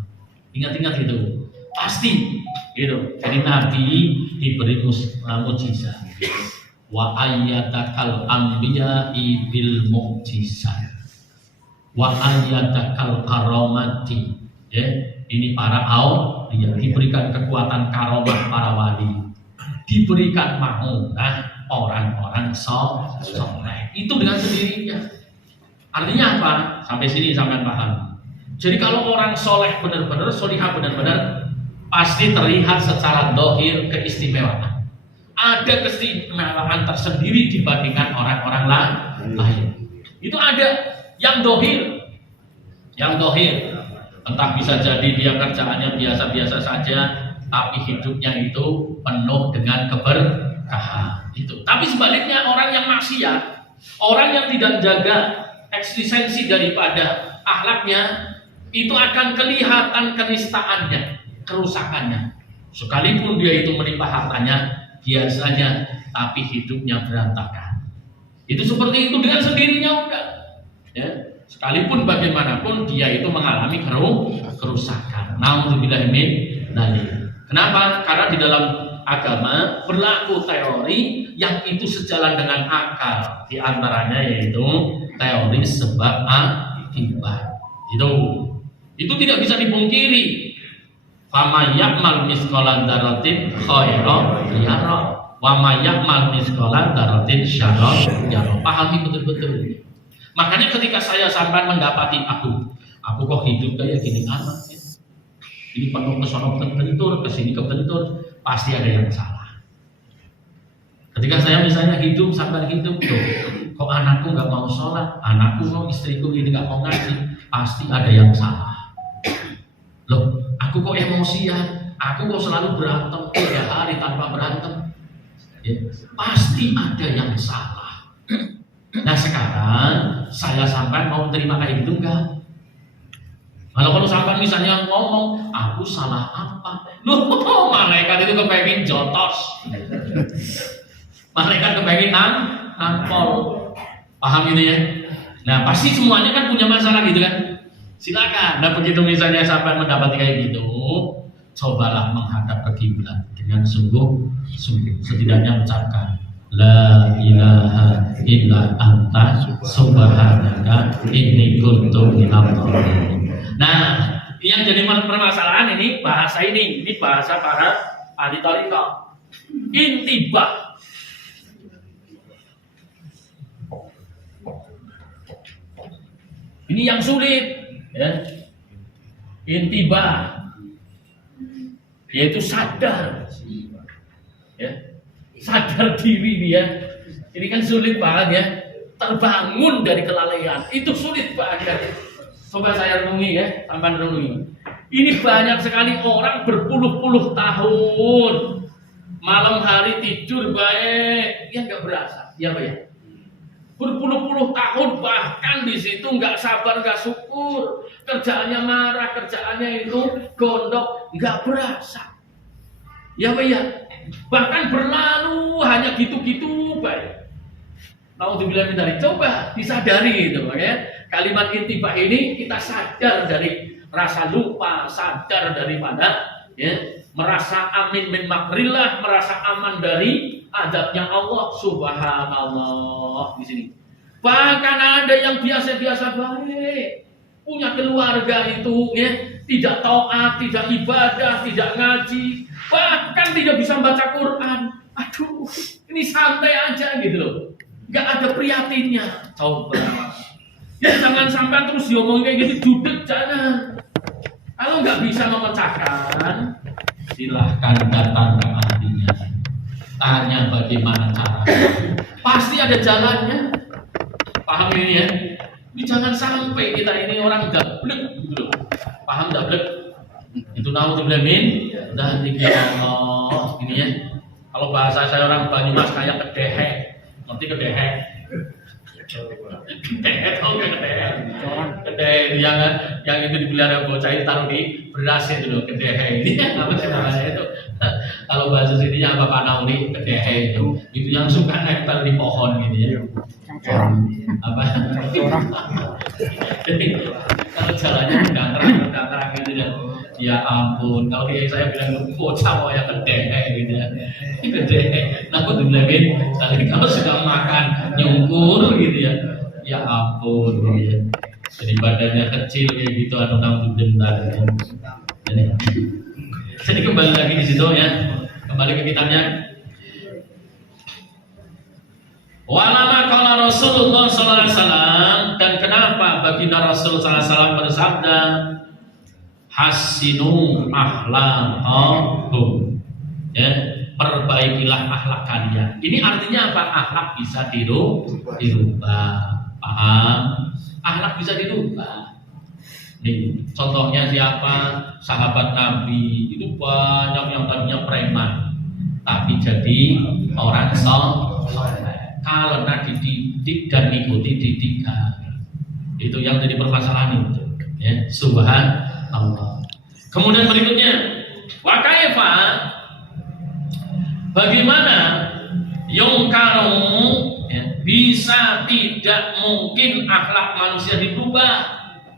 Ingat-ingat itu, pasti. Gitu. Jadi Nabi diberi mukjizat. Wa ayyatakal anbiya'i bil mukjizat. Wa ayyatakal karamati. Ini para auliya diberikan kekuatan karomah para wali. Diberikan maunah orang-orang soleh. Itu dengan sendirinya. Artinya apa? Sampai sini sampai paham. Jadi kalau orang soleh benar-benar, solihah benar-benar, pasti terlihat secara dohir keistimewaan. Ada keistimewaan tersendiri dibandingkan orang-orang lain. Itu ada yang dohir, entah bisa jadi dia kerjaannya biasa-biasa saja, tapi hidupnya itu penuh dengan keberkahan. Itu. Tapi sebaliknya orang yang maksiat, orang yang tidak jaga eksistensi daripada akhlaknya, itu akan kelihatan kenistaannya, kerusakannya. Sekalipun dia itu melimpah hartanya biasanya, tapi hidupnya berantakan. Itu seperti itu dengan sendirinya udah. Ya, sekalipun bagaimanapun dia itu mengalami kerusakan. Nauzubillah min dzalik. Kenapa? Karena di dalam agama berlaku teori yang itu sejalan dengan akal. Di antaranya yaitu teori sebab akibat. Itu tidak bisa dipungkiri. Fama ya'mal misqala dzarratin khairan yara wa ma ya'mal misqala dzarratin syarran yara. Pahami betul-betul. Makanya ketika saya sampai mendapati aku kok hidup kayak gini amat ya. Ini penuh kesono kebentur, kesini kebentur, pasti ada yang salah. Ketika saya misalnya hidup sampai hidup tuh, kok anakku nggak mau sholat, anakku mau istriku ini nggak mau ngaji, pasti ada yang salah. Loh, aku kok emosian, aku kok selalu berantem 3 hari tanpa berantem, ya, pasti ada yang salah. Nah sekarang saya sampai mau terima kayak gitu enggak? Kalau sampai misalnya ngomong, aku salah apa? Loh, malaikat itu kepengen jotos. Malaikat kepengen nampol. Paham ini ya? Nah, pasti semuanya kan punya masalah gitu kan? Silakan. Nah, begitu misalnya sampai mendapati kayak gitu, cobalah menghadap ke kiblat dengan sungguh-sungguh. Setidaknya ucapkan La ilaha illa anta subhanaka inni kuntu minadh dhalimin. Nah, yang jadi permasalahan ini bahasa ini bahasa para ahli thariqah. Intibah. Ini yang sulit, ya. Intibah, yaitu sadar, ya. Sadar diri dia. Ini kan sulit banget ya. Terbangun dari kelalaian itu sulit banget. Coba saya renungi ya, sampai renungi. Ini banyak sekali orang berpuluh-puluh tahun malam hari tidur baik, ya nggak berasa, ya Pak ya. Berpuluh-puluh tahun bahkan di situ nggak sabar, nggak syukur, kerjaannya marah, kerjaannya itu gondok, nggak berasa, ya Pak ya. Bahkan berlalu hanya gitu-gitu baik. Mau dibilang dari coba disadari gitu, ya. Kalimat intibah ini kita sadar dari rasa lupa, sadar daripada ya, merasa amin min makrillah, merasa aman dari azabnya Allah subhanallah di sini. Bahkan ada yang biasa-biasa baik, punya keluarga itu ya, tidak taat, tidak ibadah, tidak ngaji, bahkan tidak bisa baca Quran. Aduh, ini santai aja gitu loh. Gak ada prihatinnya. Coba. Ya jangan sampai terus diomongin kayak gitu, judek jangan. Kalau nggak bisa memecahkan, silahkan datang ke ahlinya. Tanya bagaimana caranya. Pasti ada jalannya. Paham ini ya? Ini jangan sampai kita ini orang dablek gitu loh. Paham dablek? Itu naudzubillah min dzalika Allah. Ini ya. Kalau bahasa saya orang Banyumas kayak kedehe. Ngerti kedehe? Kedehe tau gak kedehe? Kedehe yang itu dipelihara bocah itu taruh di beras itu loh, kedehe. Ini apa sih namanya itu? Kalau bahasa sininya apa panauli kedehe itu yang suka nempel di pohon gitu ya. Apa? Jadi kalau jalannya udah terang gitu ya. Ya ampun, kalau kayak saya bilang bocah mau yang kedehe gitu ya. Kedehe. Nah, aku dibilangin, kalau sudah makan nyungkur gitu ya. Ya ampun gitu ya. Jadi badannya kecil kayak gitu, anu nang dendar ya. Jadi kembali lagi di situ ya. Kembali ke kitabnya. Walama qala Rasulullah sallallahu alaihi wasallam, dan kenapa baginda Rasul sallallahu alaihi wasallam bersabda hasinu akhlaqakum, ya, perbaikilah akhlak kalian. Ini artinya apa? Akhlak bisa dirubah. Paham? Akhlak bisa dirubah. Nih, contohnya siapa? Sahabat Nabi itu banyak yang tadinya preman, tapi jadi orang soleh karena dididik dan ikuti didikan. Itu yang jadi permasalahan itu. Ya, subhanallah. Kemudian berikutnya, wa kaifa, bagaimana yungkaru, ya, bisa tidak mungkin akhlak manusia dirubah,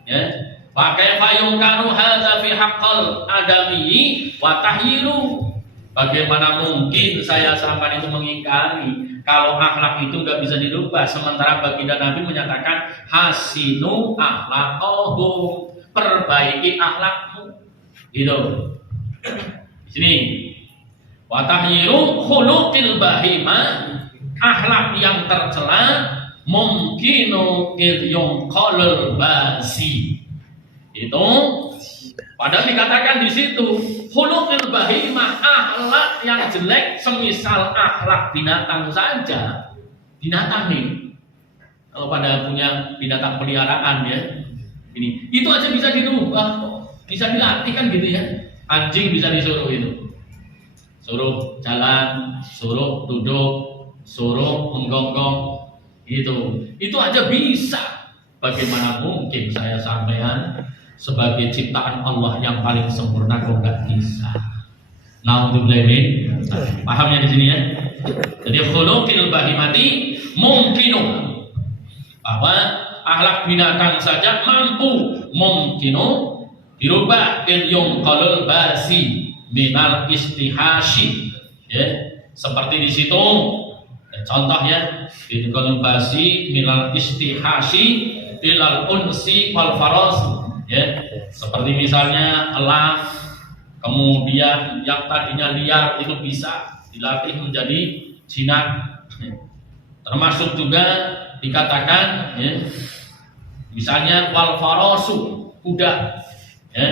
ya. Wa kaifa yungkaru hadza fi haqqal adami wa tahyiru, Bagaimana mungkin saya sampai itu mengingkari kalau akhlak itu nggak bisa dirubah, sementara baginda Nabi menyatakan hasinu akhlaqahum, perbaiki akhlakmu. Gitu. Di sini wa tahyiru khuluqil bahimah, akhlak yang tercela mungkinu idyunqalul basi. Itu padahal dikatakan di situ khuluqil bahimah, akhlak yang jelek semisal akhlak binatang saja. Binatang nih, kalau pada punya binatang peliharaan ya, ini itu aja bisa dirubah, bisa dilatih kan gitu ya. Anjing bisa disuruh itu, suruh jalan, suruh duduk, suruh menggonggong, itu aja bisa. Bagaimana mungkin saya sampean sebagai ciptaan Allah yang paling sempurna kok nggak bisa? Naudzubillah. Paham ya di sini ya? Jadi khuluqil bahimati mungkinu, bahwa akhlak binatang saja mampu mungkinu dirubah ilyum qalul basi minal istihashi, ya seperti di situ contoh ya, ilyum qalul basi minal istihashi ilal unsi wal faras, ya seperti misalnya elang, kemudian yang tadinya liar itu bisa dilatih menjadi jinak, termasuk juga dikatakan ya, misalnya wal farasu, kuda ya,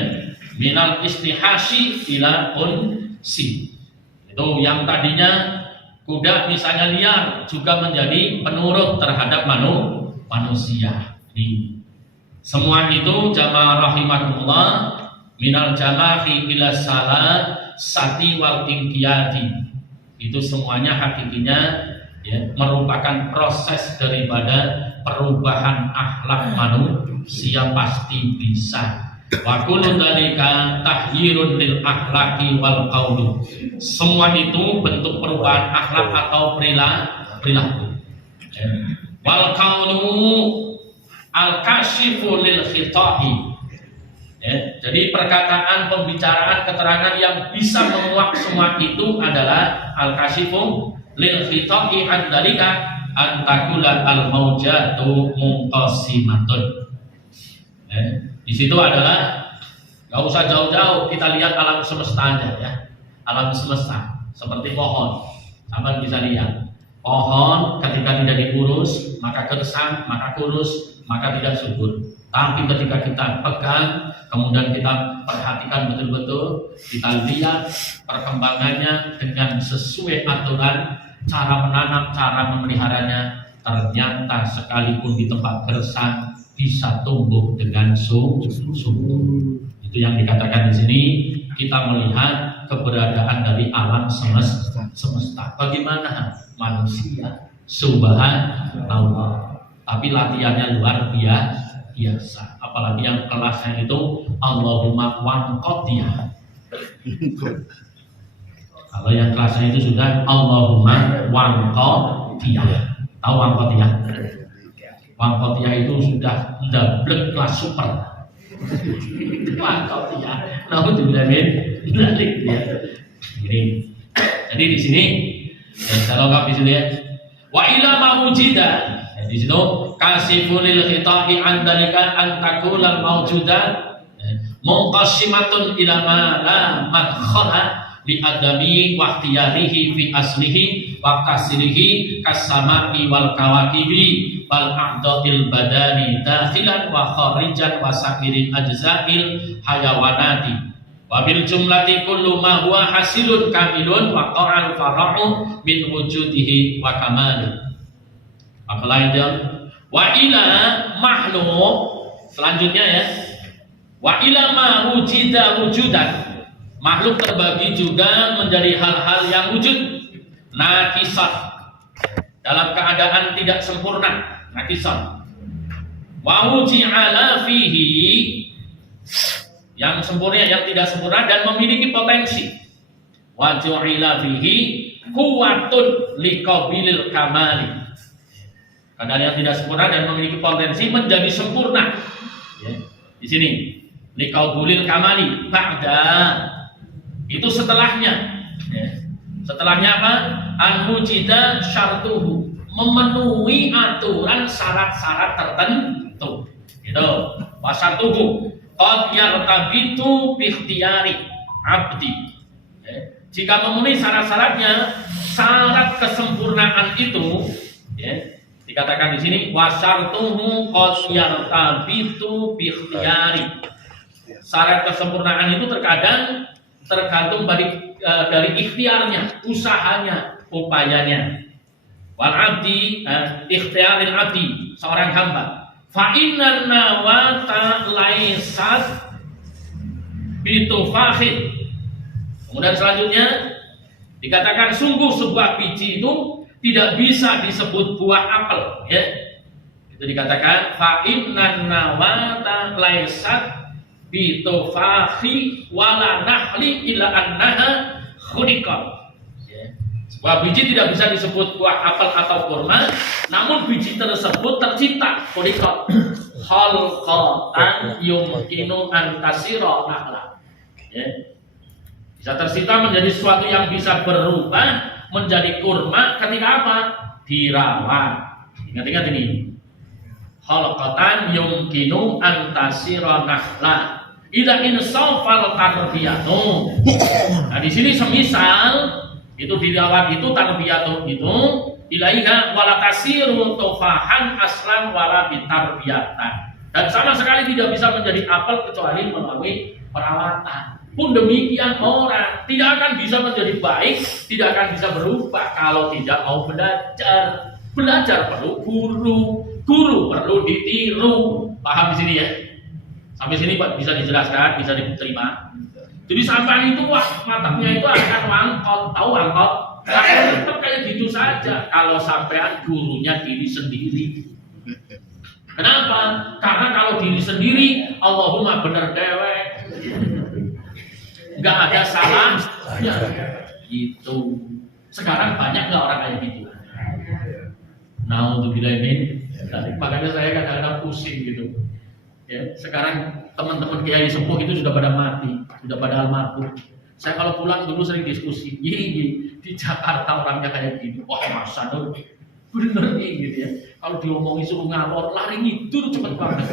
minal istihasi ila unsi, itu yang tadinya kuda misalnya liar juga menjadi penurut terhadap manusia. Semua itu jamaah rahimakumullah minal jamahi ila salat sati wal inqiyadi, itu semuanya hakikinya ya, merupakan proses daripada perubahan akhlak manusia, pasti bisa. Wa kullu dzalika tahyirun lil akhlaqi wal qauli, semua itu bentuk perubahan akhlak atau perilaku. Wal qaulu al-kashifu lil khita'i, ya, jadi perkataan, pembicaraan, keterangan yang bisa menguak semua itu adalah al-kashifu lil khita'i an dalika an takula al-maujatu munqasimatun. Di situ adalah nggak usah jauh-jauh, kita lihat alam semesta aja ya. Alam semesta seperti pohon, sama bisa lihat pohon ketika tidak diurus maka gersang, maka kurus, maka tidak subur. Tapi ketika kita pegang, kemudian kita perhatikan betul-betul, kita lihat perkembangannya dengan sesuai aturan, cara menanam, cara memeliharanya, ternyata sekalipun di tempat gersang bisa tumbuh dengan subur. Itu yang dikatakan di sini, kita melihat keberadaan dari alam semesta. Bagaimana manusia? Subhanallah. Tapi latihannya luar biasa. Apalagi yang kelasnya itu Allahumma wanqotiyah. Kalau yang kelasnya itu sudah Allahumma wanqotiyah. Tahu wanqotiyah? Wanqotiyah itu sudah double kelas super. Wanqotiyah. Naudzubillah min dzalik ya. Jadi di sini kalau nggak di sini ya. Wa ila mawujida, di situ kasifulil khita'i an dalika an takulal mawjudat munqasimatun ila ma la madkhala li adami wa ikhtiyarihi fi aslihi wa kasrihi kasama'i wal kawakibi wal a'dha'il badani dakhilan wa kharijan wa sa'irin ajza'il hayawanati. Wabil jumlati kullu ma huwa hasilun kamilun wa qa'al fara'u min wujudihi wa kamali. Apalagi wa ila makhluk, selanjutnya ya, wa ila ma wujida wujudan, makhluk terbagi juga menjadi hal-hal yang wujud nakisah, dalam keadaan tidak sempurna, nakisah. Wa wuji'ala fihi, yang sempurna, yang tidak sempurna dan memiliki potensi. Wa ju'ila fihi quwwatun liqabilil kamali, keadaan yang tidak sempurna dan memiliki potensi menjadi sempurna ya. Di sini liqabilil kamali ba'da, itu setelahnya ya. Setelahnya apa? An-wujida syartuhu, memenuhi aturan syarat-syarat tertentu. Gitu. Wasyartuhu qad yartabitu bi ikhtiyari abdi. Jika memenuhi syarat-syaratnya, syarat kesempurnaan itu, ya, dikatakan di sini wasyartuhu qad yartabitu bi ikhtiyari. Syarat kesempurnaan itu terkadang tergantung dari ikhtiarnya, usahanya, upayanya. Wal abdi ikhtiaril abdi, seorang hamba. Fa innan nawata laisat bitufahid. Kemudian selanjutnya dikatakan sungguh sebuah biji itu tidak bisa disebut buah apel, ya. Itu dikatakan fa innan nawata laisat bitufahi wala nahli ila annaha khuliqat. Sebuah biji tidak bisa disebut buah apel atau kurma, namun biji tersebut tercipta khuliqat khalqatan yumkinu an tasira nahla. Ya. Bisa tercipta menjadi sesuatu yang bisa berubah menjadi kurma ketika apa? Dirawat. Ingat-ingat ini. Khalqatan yumkinu an tasira nahla. Ida insafal tarbiyatu. Nah di sini semisal itu dirawat itu tarbiyatu itu ilaiha wala tasiru tufahan aslan wala bitarbiyatan. Dan sama sekali tidak bisa menjadi apel kecuali melalui perawatan. Pun demikian orang tidak akan bisa menjadi baik, tidak akan bisa berubah kalau tidak mau belajar. Belajar perlu guru, guru perlu ditiru. Paham di sini ya? Sampai sini Pak bisa dijelaskan, bisa diterima. Jadi sampai itu wah matanya itu akan wangkot, tahu wangkot? Tetap kayak gitu saja. Kalau sampean gurunya diri sendiri. Kenapa? Karena kalau diri sendiri, Allahumma bener dewek, nggak ada salah. Ya, gitu. Sekarang banyak nggak orang kayak gitu? Nah untuk bilangin, makanya saya kadang-kadang pusing gitu. Ya, sekarang teman-teman kiai sepuh itu sudah pada mati, sudah pada almarhum. Saya kalau pulang dulu sering diskusi, di Jakarta orangnya kayak gini, wah masa dong, bener nih gitu ya. Kalau diomongin suruh ngalor, lari ngidur cepet banget.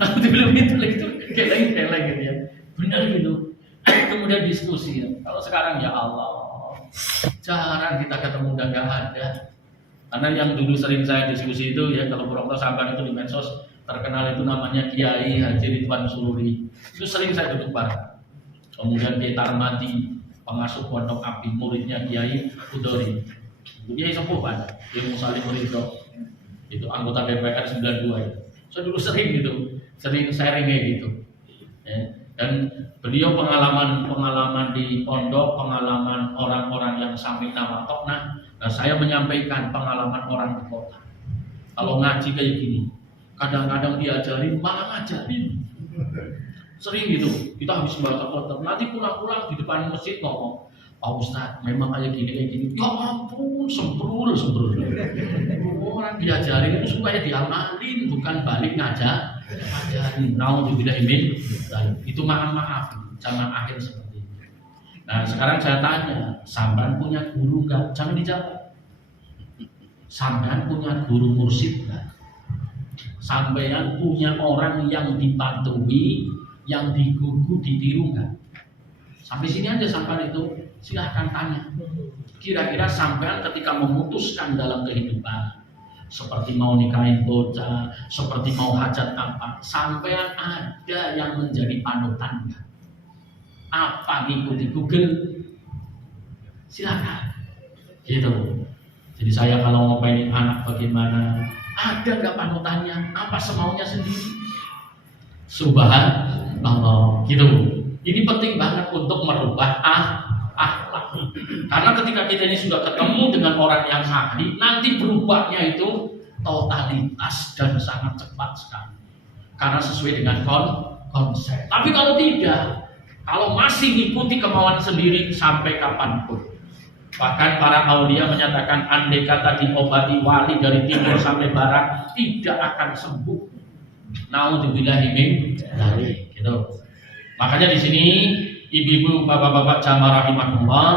Nah belum itu geleng gitu ya, bener gitu. Kemudian diskusi ya. Kalau sekarang ya Allah, jarang kita ketemu udah nggak ada. Karena yang dulu sering saya diskusi itu ya kalau Purwokerto sampai itu di medsos. Terkenal itu namanya Kiai Haji Ridwan Sururi. Itu sering saya duduk bareng. Kemudian Kiai Tarmadi, pengasuh Pondok Api, muridnya Kiai Udori. Kiai sepuh Pak, Kiai Musalim Ridho. Itu anggota DPR 92 itu. Saya dulu sering gitu, sering sharing kayak gitu. Ya. Dan beliau pengalaman di pondok, pengalaman orang-orang yang sampai tawatok. Nah, saya menyampaikan pengalaman orang di kota. Kalau ngaji kayak gini, kadang-kadang diajarin, malah ngajarin. Sering gitu, kita habis baca khotbah, nanti pulang-pulang di depan masjid ngomong, Pak Ustadz, memang kayak gini. Ya ampun, semprul. Orang diajarin itu supaya diamalin, bukan balik ngajarin. Naudzubillah min dzalik. Itu maaf, zaman akhir seperti itu. Nah sekarang saya tanya, sampean punya guru nggak? Jangan dijawab. Sampean punya guru mursyid nggak? Sampean punya orang yang dipatuhi, yang digugu, ditiru nggak? Sampai sini aja sampean itu silahkan tanya. Kira-kira sampean ketika memutuskan dalam kehidupan, seperti mau nikahin bocah, seperti mau hajat apa, sampean ada yang menjadi panutan nggak? Apa ngikuti Google? Silakan. Gitu. Jadi saya kalau ngopain anak bagaimana? Ada nggak panutannya? Apa semaunya sendiri? Subhanallah, gitu. Ini penting banget untuk merubah akhlak. Karena ketika kita ini sudah ketemu dengan orang yang ahli, nanti berubahnya itu totalitas dan sangat cepat sekali. Karena sesuai dengan konsep. Tapi kalau tidak, kalau masih mengikuti kemauan sendiri sampai kapanpun. Bahkan para aulia menyatakan andai kata diobati wali dari timur sampai barat tidak akan sembuh. Naudzubillahi min dzalik. Gitu. Makanya di sini ibu-ibu, bapak-bapak jamaah rahimahullah,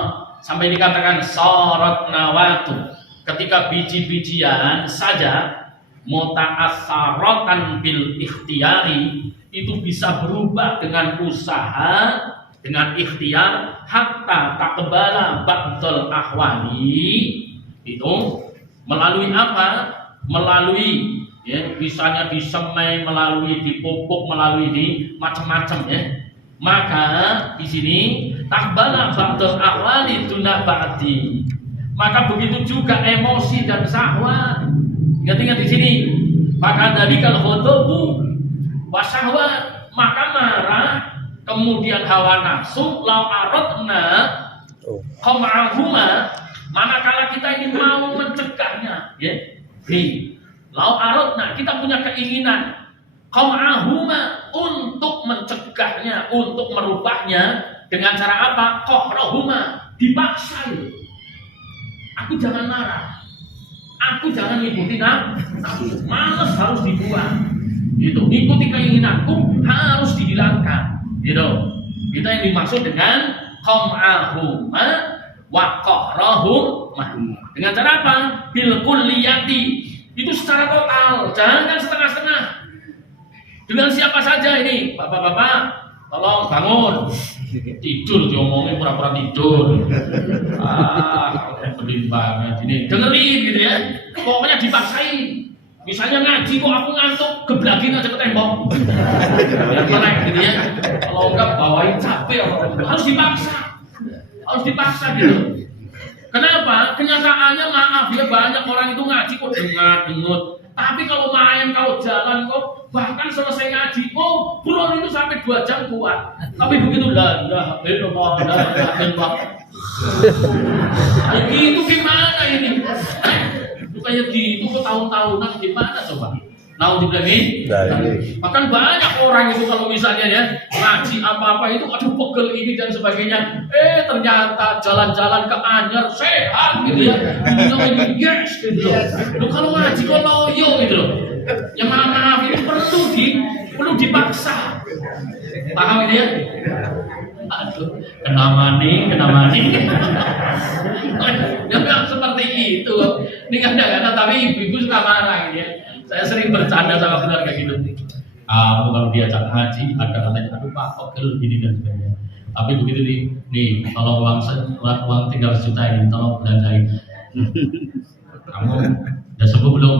sampai dikatakan sorot nawatu, ketika biji-bijian saja muta'assaratan bil ikhtiyari, itu bisa berubah dengan usaha, dengan ikhtiar, hatta takbala ba'dul ahwali, itu melalui apa? Melalui ya, misalnya disemai, melalui dipupuk, melalui di macam-macam ya. Maka di sini takbala ba'dul ahwali duna ba'di. Maka begitu juga emosi dan syahwat. Ingat-ingat di sini. Maka dari kalau ghadabu wa syahwat, maka marah, kemudian hawa nafsu, lau aradna qam'ahuma, manakala kita ini mau mencegahnya, ya. Lau aradna, kita punya keinginan qam'ahuma, untuk mencegahnya, untuk merubahnya dengan cara apa? Qahrahuma, dipaksa. Aku jangan marah, aku jangan ngikutin aku, males harus dibuang. Gitu, ngikuti keinginanku harus dihilangkan. Gitu. Kita yang dimaksud dengan qam'ahuma wa qahrahuma. Dengan cara apa? Bil kulliyati. Itu secara total, jangan setengah-setengah. Dengan siapa saja ini, bapak-bapak, tolong bangun. Tidur diomongin pura-pura tidur. Pedih banget ini. Dengerin gitu ya. Pokoknya dipaksain. Misalnya ngaji kok aku ngantuk, geblagin aja ke tembok. Biar melek gitu ya. Kalau enggak bawain capek, harus dipaksa. Harus dipaksa gitu. Kenapa? Kenyataannya maaf ya, banyak orang itu ngaji kok dengar-dengut. Tapi kalau main, kalau jalan kok bahkan selesai ngaji, oh buron itu sampai 2 jam kuat. Tapi begitu lah, itu gimana ini? Kayak gitu kok tahun-tahunan gimana coba? Naudzubillahi. Bahkan banyak orang itu kalau misalnya ya ngaji apa-apa itu aduh pegel ini dan sebagainya. Ternyata jalan-jalan ke Anyer sehat gitu ya. Ini yes gitu loh. Loh kalau ngaji kok loyo gitu loh. Ya maaf itu perlu dipaksa. Paham ini ya? Aduh, kenapa nih? Ya memang seperti itu. Ini kadang-kadang tapi ibu-ibu suka marah gitu ya. Saya sering bercanda sama keluarga gitu. Kalau diajak ngaji, ada katanya, aduh Pak, pegel gini dan sebagainya. Tapi begitu nih, kalau uang 300 juta ini, tolong belanjain. Kamu udah sembuh belum?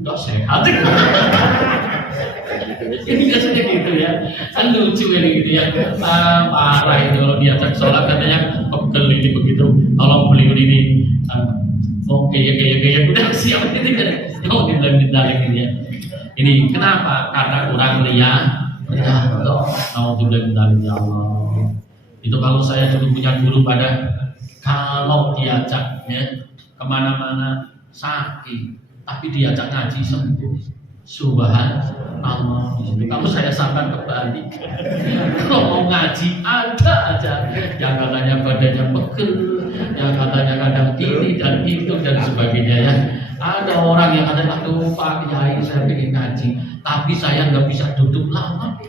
Udah sehat. Ini biasanya gitu ya. Kan lucu ini gitu ya. Parah itu kalau diajak sholat katanya pegel ini begitu. Tolong beli ini. Oke ya udah siap gitu kan. Mau dibilang gitu ya. Ini kenapa? Karena kurang lihat. Mau dibilang ya Allah. Itu kalau saya dulu punya guru pada kalau diajak ya kemana-mana sakit, tapi diajak ngaji sembuh. Subhanallah. Kalau saya sampaikan kebalik, kalau mau ngaji ada aja yang katanya badannya pegel, yang katanya kadang ini dan itu dan sebagainya ya. Ada orang yang katanya aduh Pak Kiai saya pengen ngaji, tapi saya nggak bisa duduk lama.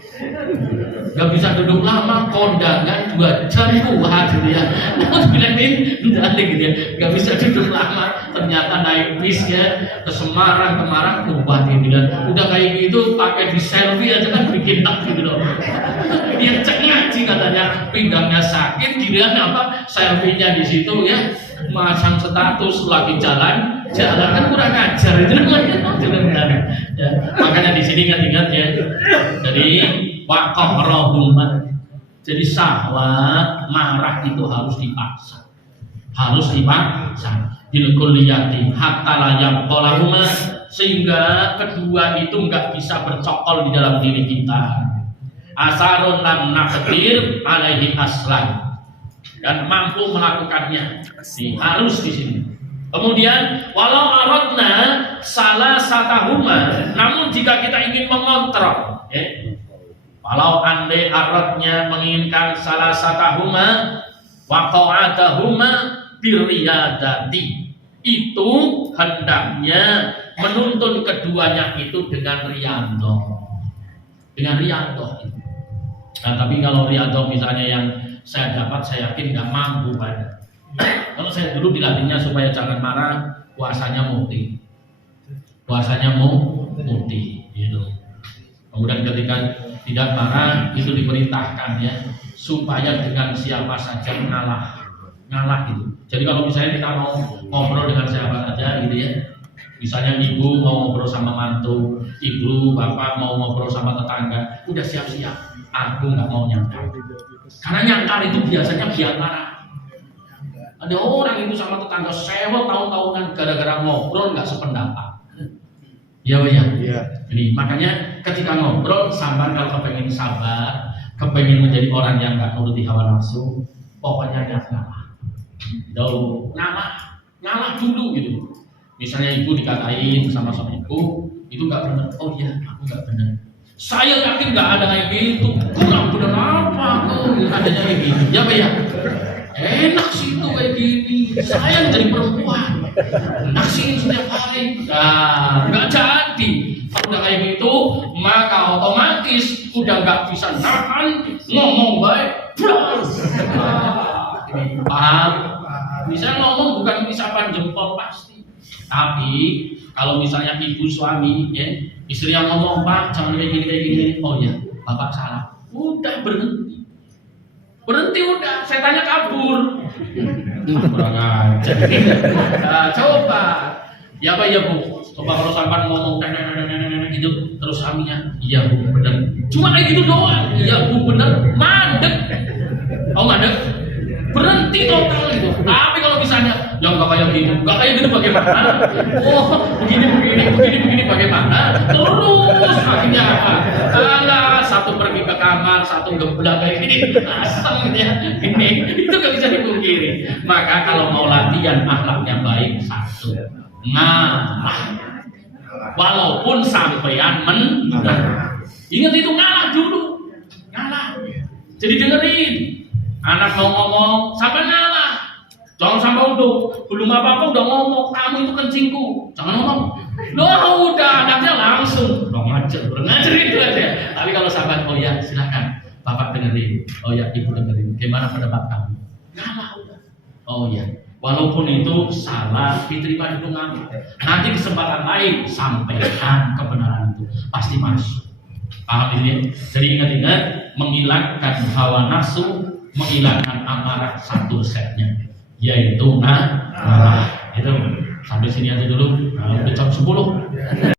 Nggak bisa duduk lama, kondangan 2 jam kuat gitu ya. Namun bilangin gitu ya, nggak bisa duduk lama. Ternyata naik bis ya ke Semarang kemarin kuat dia bilang, udah kayak gitu pakai di selfie aja kan bikin tak gitu loh. Dia cek ngaji katanya pinggangnya sakit, dilihat apa selfie-nya di situ ya, masang status lagi jalan kan kurang ajar itu kan ya. Makanya di sini ingat ya. Jadi waqahrahuma. Jadi syahwat, marah itu harus dipaksa. Bil kulliyati hatta la yaqalahuma, sehingga kedua itu enggak bisa bercokol di dalam diri kita. Asarun lam naqdir alaihi aslan, dan mampu melakukannya. Harus di sini. Kemudian walau aradna salah satahuma, namun jika kita ingin mengontrol ya, walau andai aradnya menginginkan salah satahuma wa qa'adahuma birriyadati, itu hendaknya menuntun keduanya itu dengan riyadhah. Nah, tapi kalau riyadhah misalnya yang saya dapat, saya yakin nggak mampu pada. Kalau saya dulu dilatihnya supaya jangan marah, puasanya muti. Puasanya muti, gitu. Kemudian ketika tidak marah itu diperintahkan ya supaya dengan siapa saja ngalah gitu. Jadi kalau misalnya kita mau ngobrol dengan siapa saja gitu ya, misalnya ibu mau ngobrol sama mantu, ibu bapak mau ngobrol sama tetangga, udah siap-siap. Aku nggak mau nyangkal, karena nyangkal itu biasanya biar marah. Ada orang itu sama tetangga sewot tahun-tahunan gara-gara ngobrol nggak sependapat. Iya Pak ya. Iya. Ini makanya ketika ngobrol sabar, kalau kepengen sabar, kepengen menjadi orang yang nggak nuruti hawa nafsu, pokoknya jangan ngalah dulu gitu. Misalnya ibu dikatain sama ibu, itu nggak benar. Oh iya, aku nggak benar. Saya yakin nggak ada kayak gitu. Kurang benar apa aku adanya kayak gitu. Ya Pak ya. Enak sih itu kayak gini. Saya jadi perempuan. Nasi setiap hari. Nah, nggak jadi. Kalau udah kayak gitu, maka otomatis udah nggak bisa nahan, ngomong baik. Paham? Misalnya ngomong bukan isapan jempol pasti. Tapi kalau misalnya ibu suami, ya, istri yang ngomong Pak, jangan kayak gini. Oh ya, bapak salah. Udah berhenti udah. Setannya kabur. Kurang ajar. Nah, coba. Ya Pak ya Bu. Coba kalau sampai ngomong gitu terus suaminya, iya Bu benar. Cuma kayak gitu doang. Iya Bu benar. Mandek. Oh mandek. Berhenti total itu. Tapi kalau misalnya yang nggak kayak gitu bagaimana? Oh begini bagaimana? Terus akhirnya apa? Alah, satu pergi ke kamar, satu geblak kayak gini, asem ya. Ini itu nggak bisa dipungkiri. Maka kalau mau latihan akhlaknya baik, satu ngalah. Walaupun sampean menang. Ingat itu ngalah dulu. Ngalah. Jadi dengerin. Anak mau ngomong, sampai ngalah. Jangan sampai belum apa-apa udah ngomong, kamu itu kencingku. Jangan ngomong. Loh udah, anaknya langsung ngajar itu aja. Tapi kalau sahabat, oh ya silakan, bapak dengerin. Oh ya ibu dengerin. Gimana pendapat kamu? Ngalah udah. Oh ya, walaupun itu salah, diterima itu ngalah. Nanti kesempatan lain sampaikan kebenaran itu pasti masuk. Paham ini? Jadi ingat-ingat, menghilangkan hawa nafsu, menghilangkan amarah satu resepnya, yaitu ngalah. Itu sampai sini aja dulu. Udah jam 10.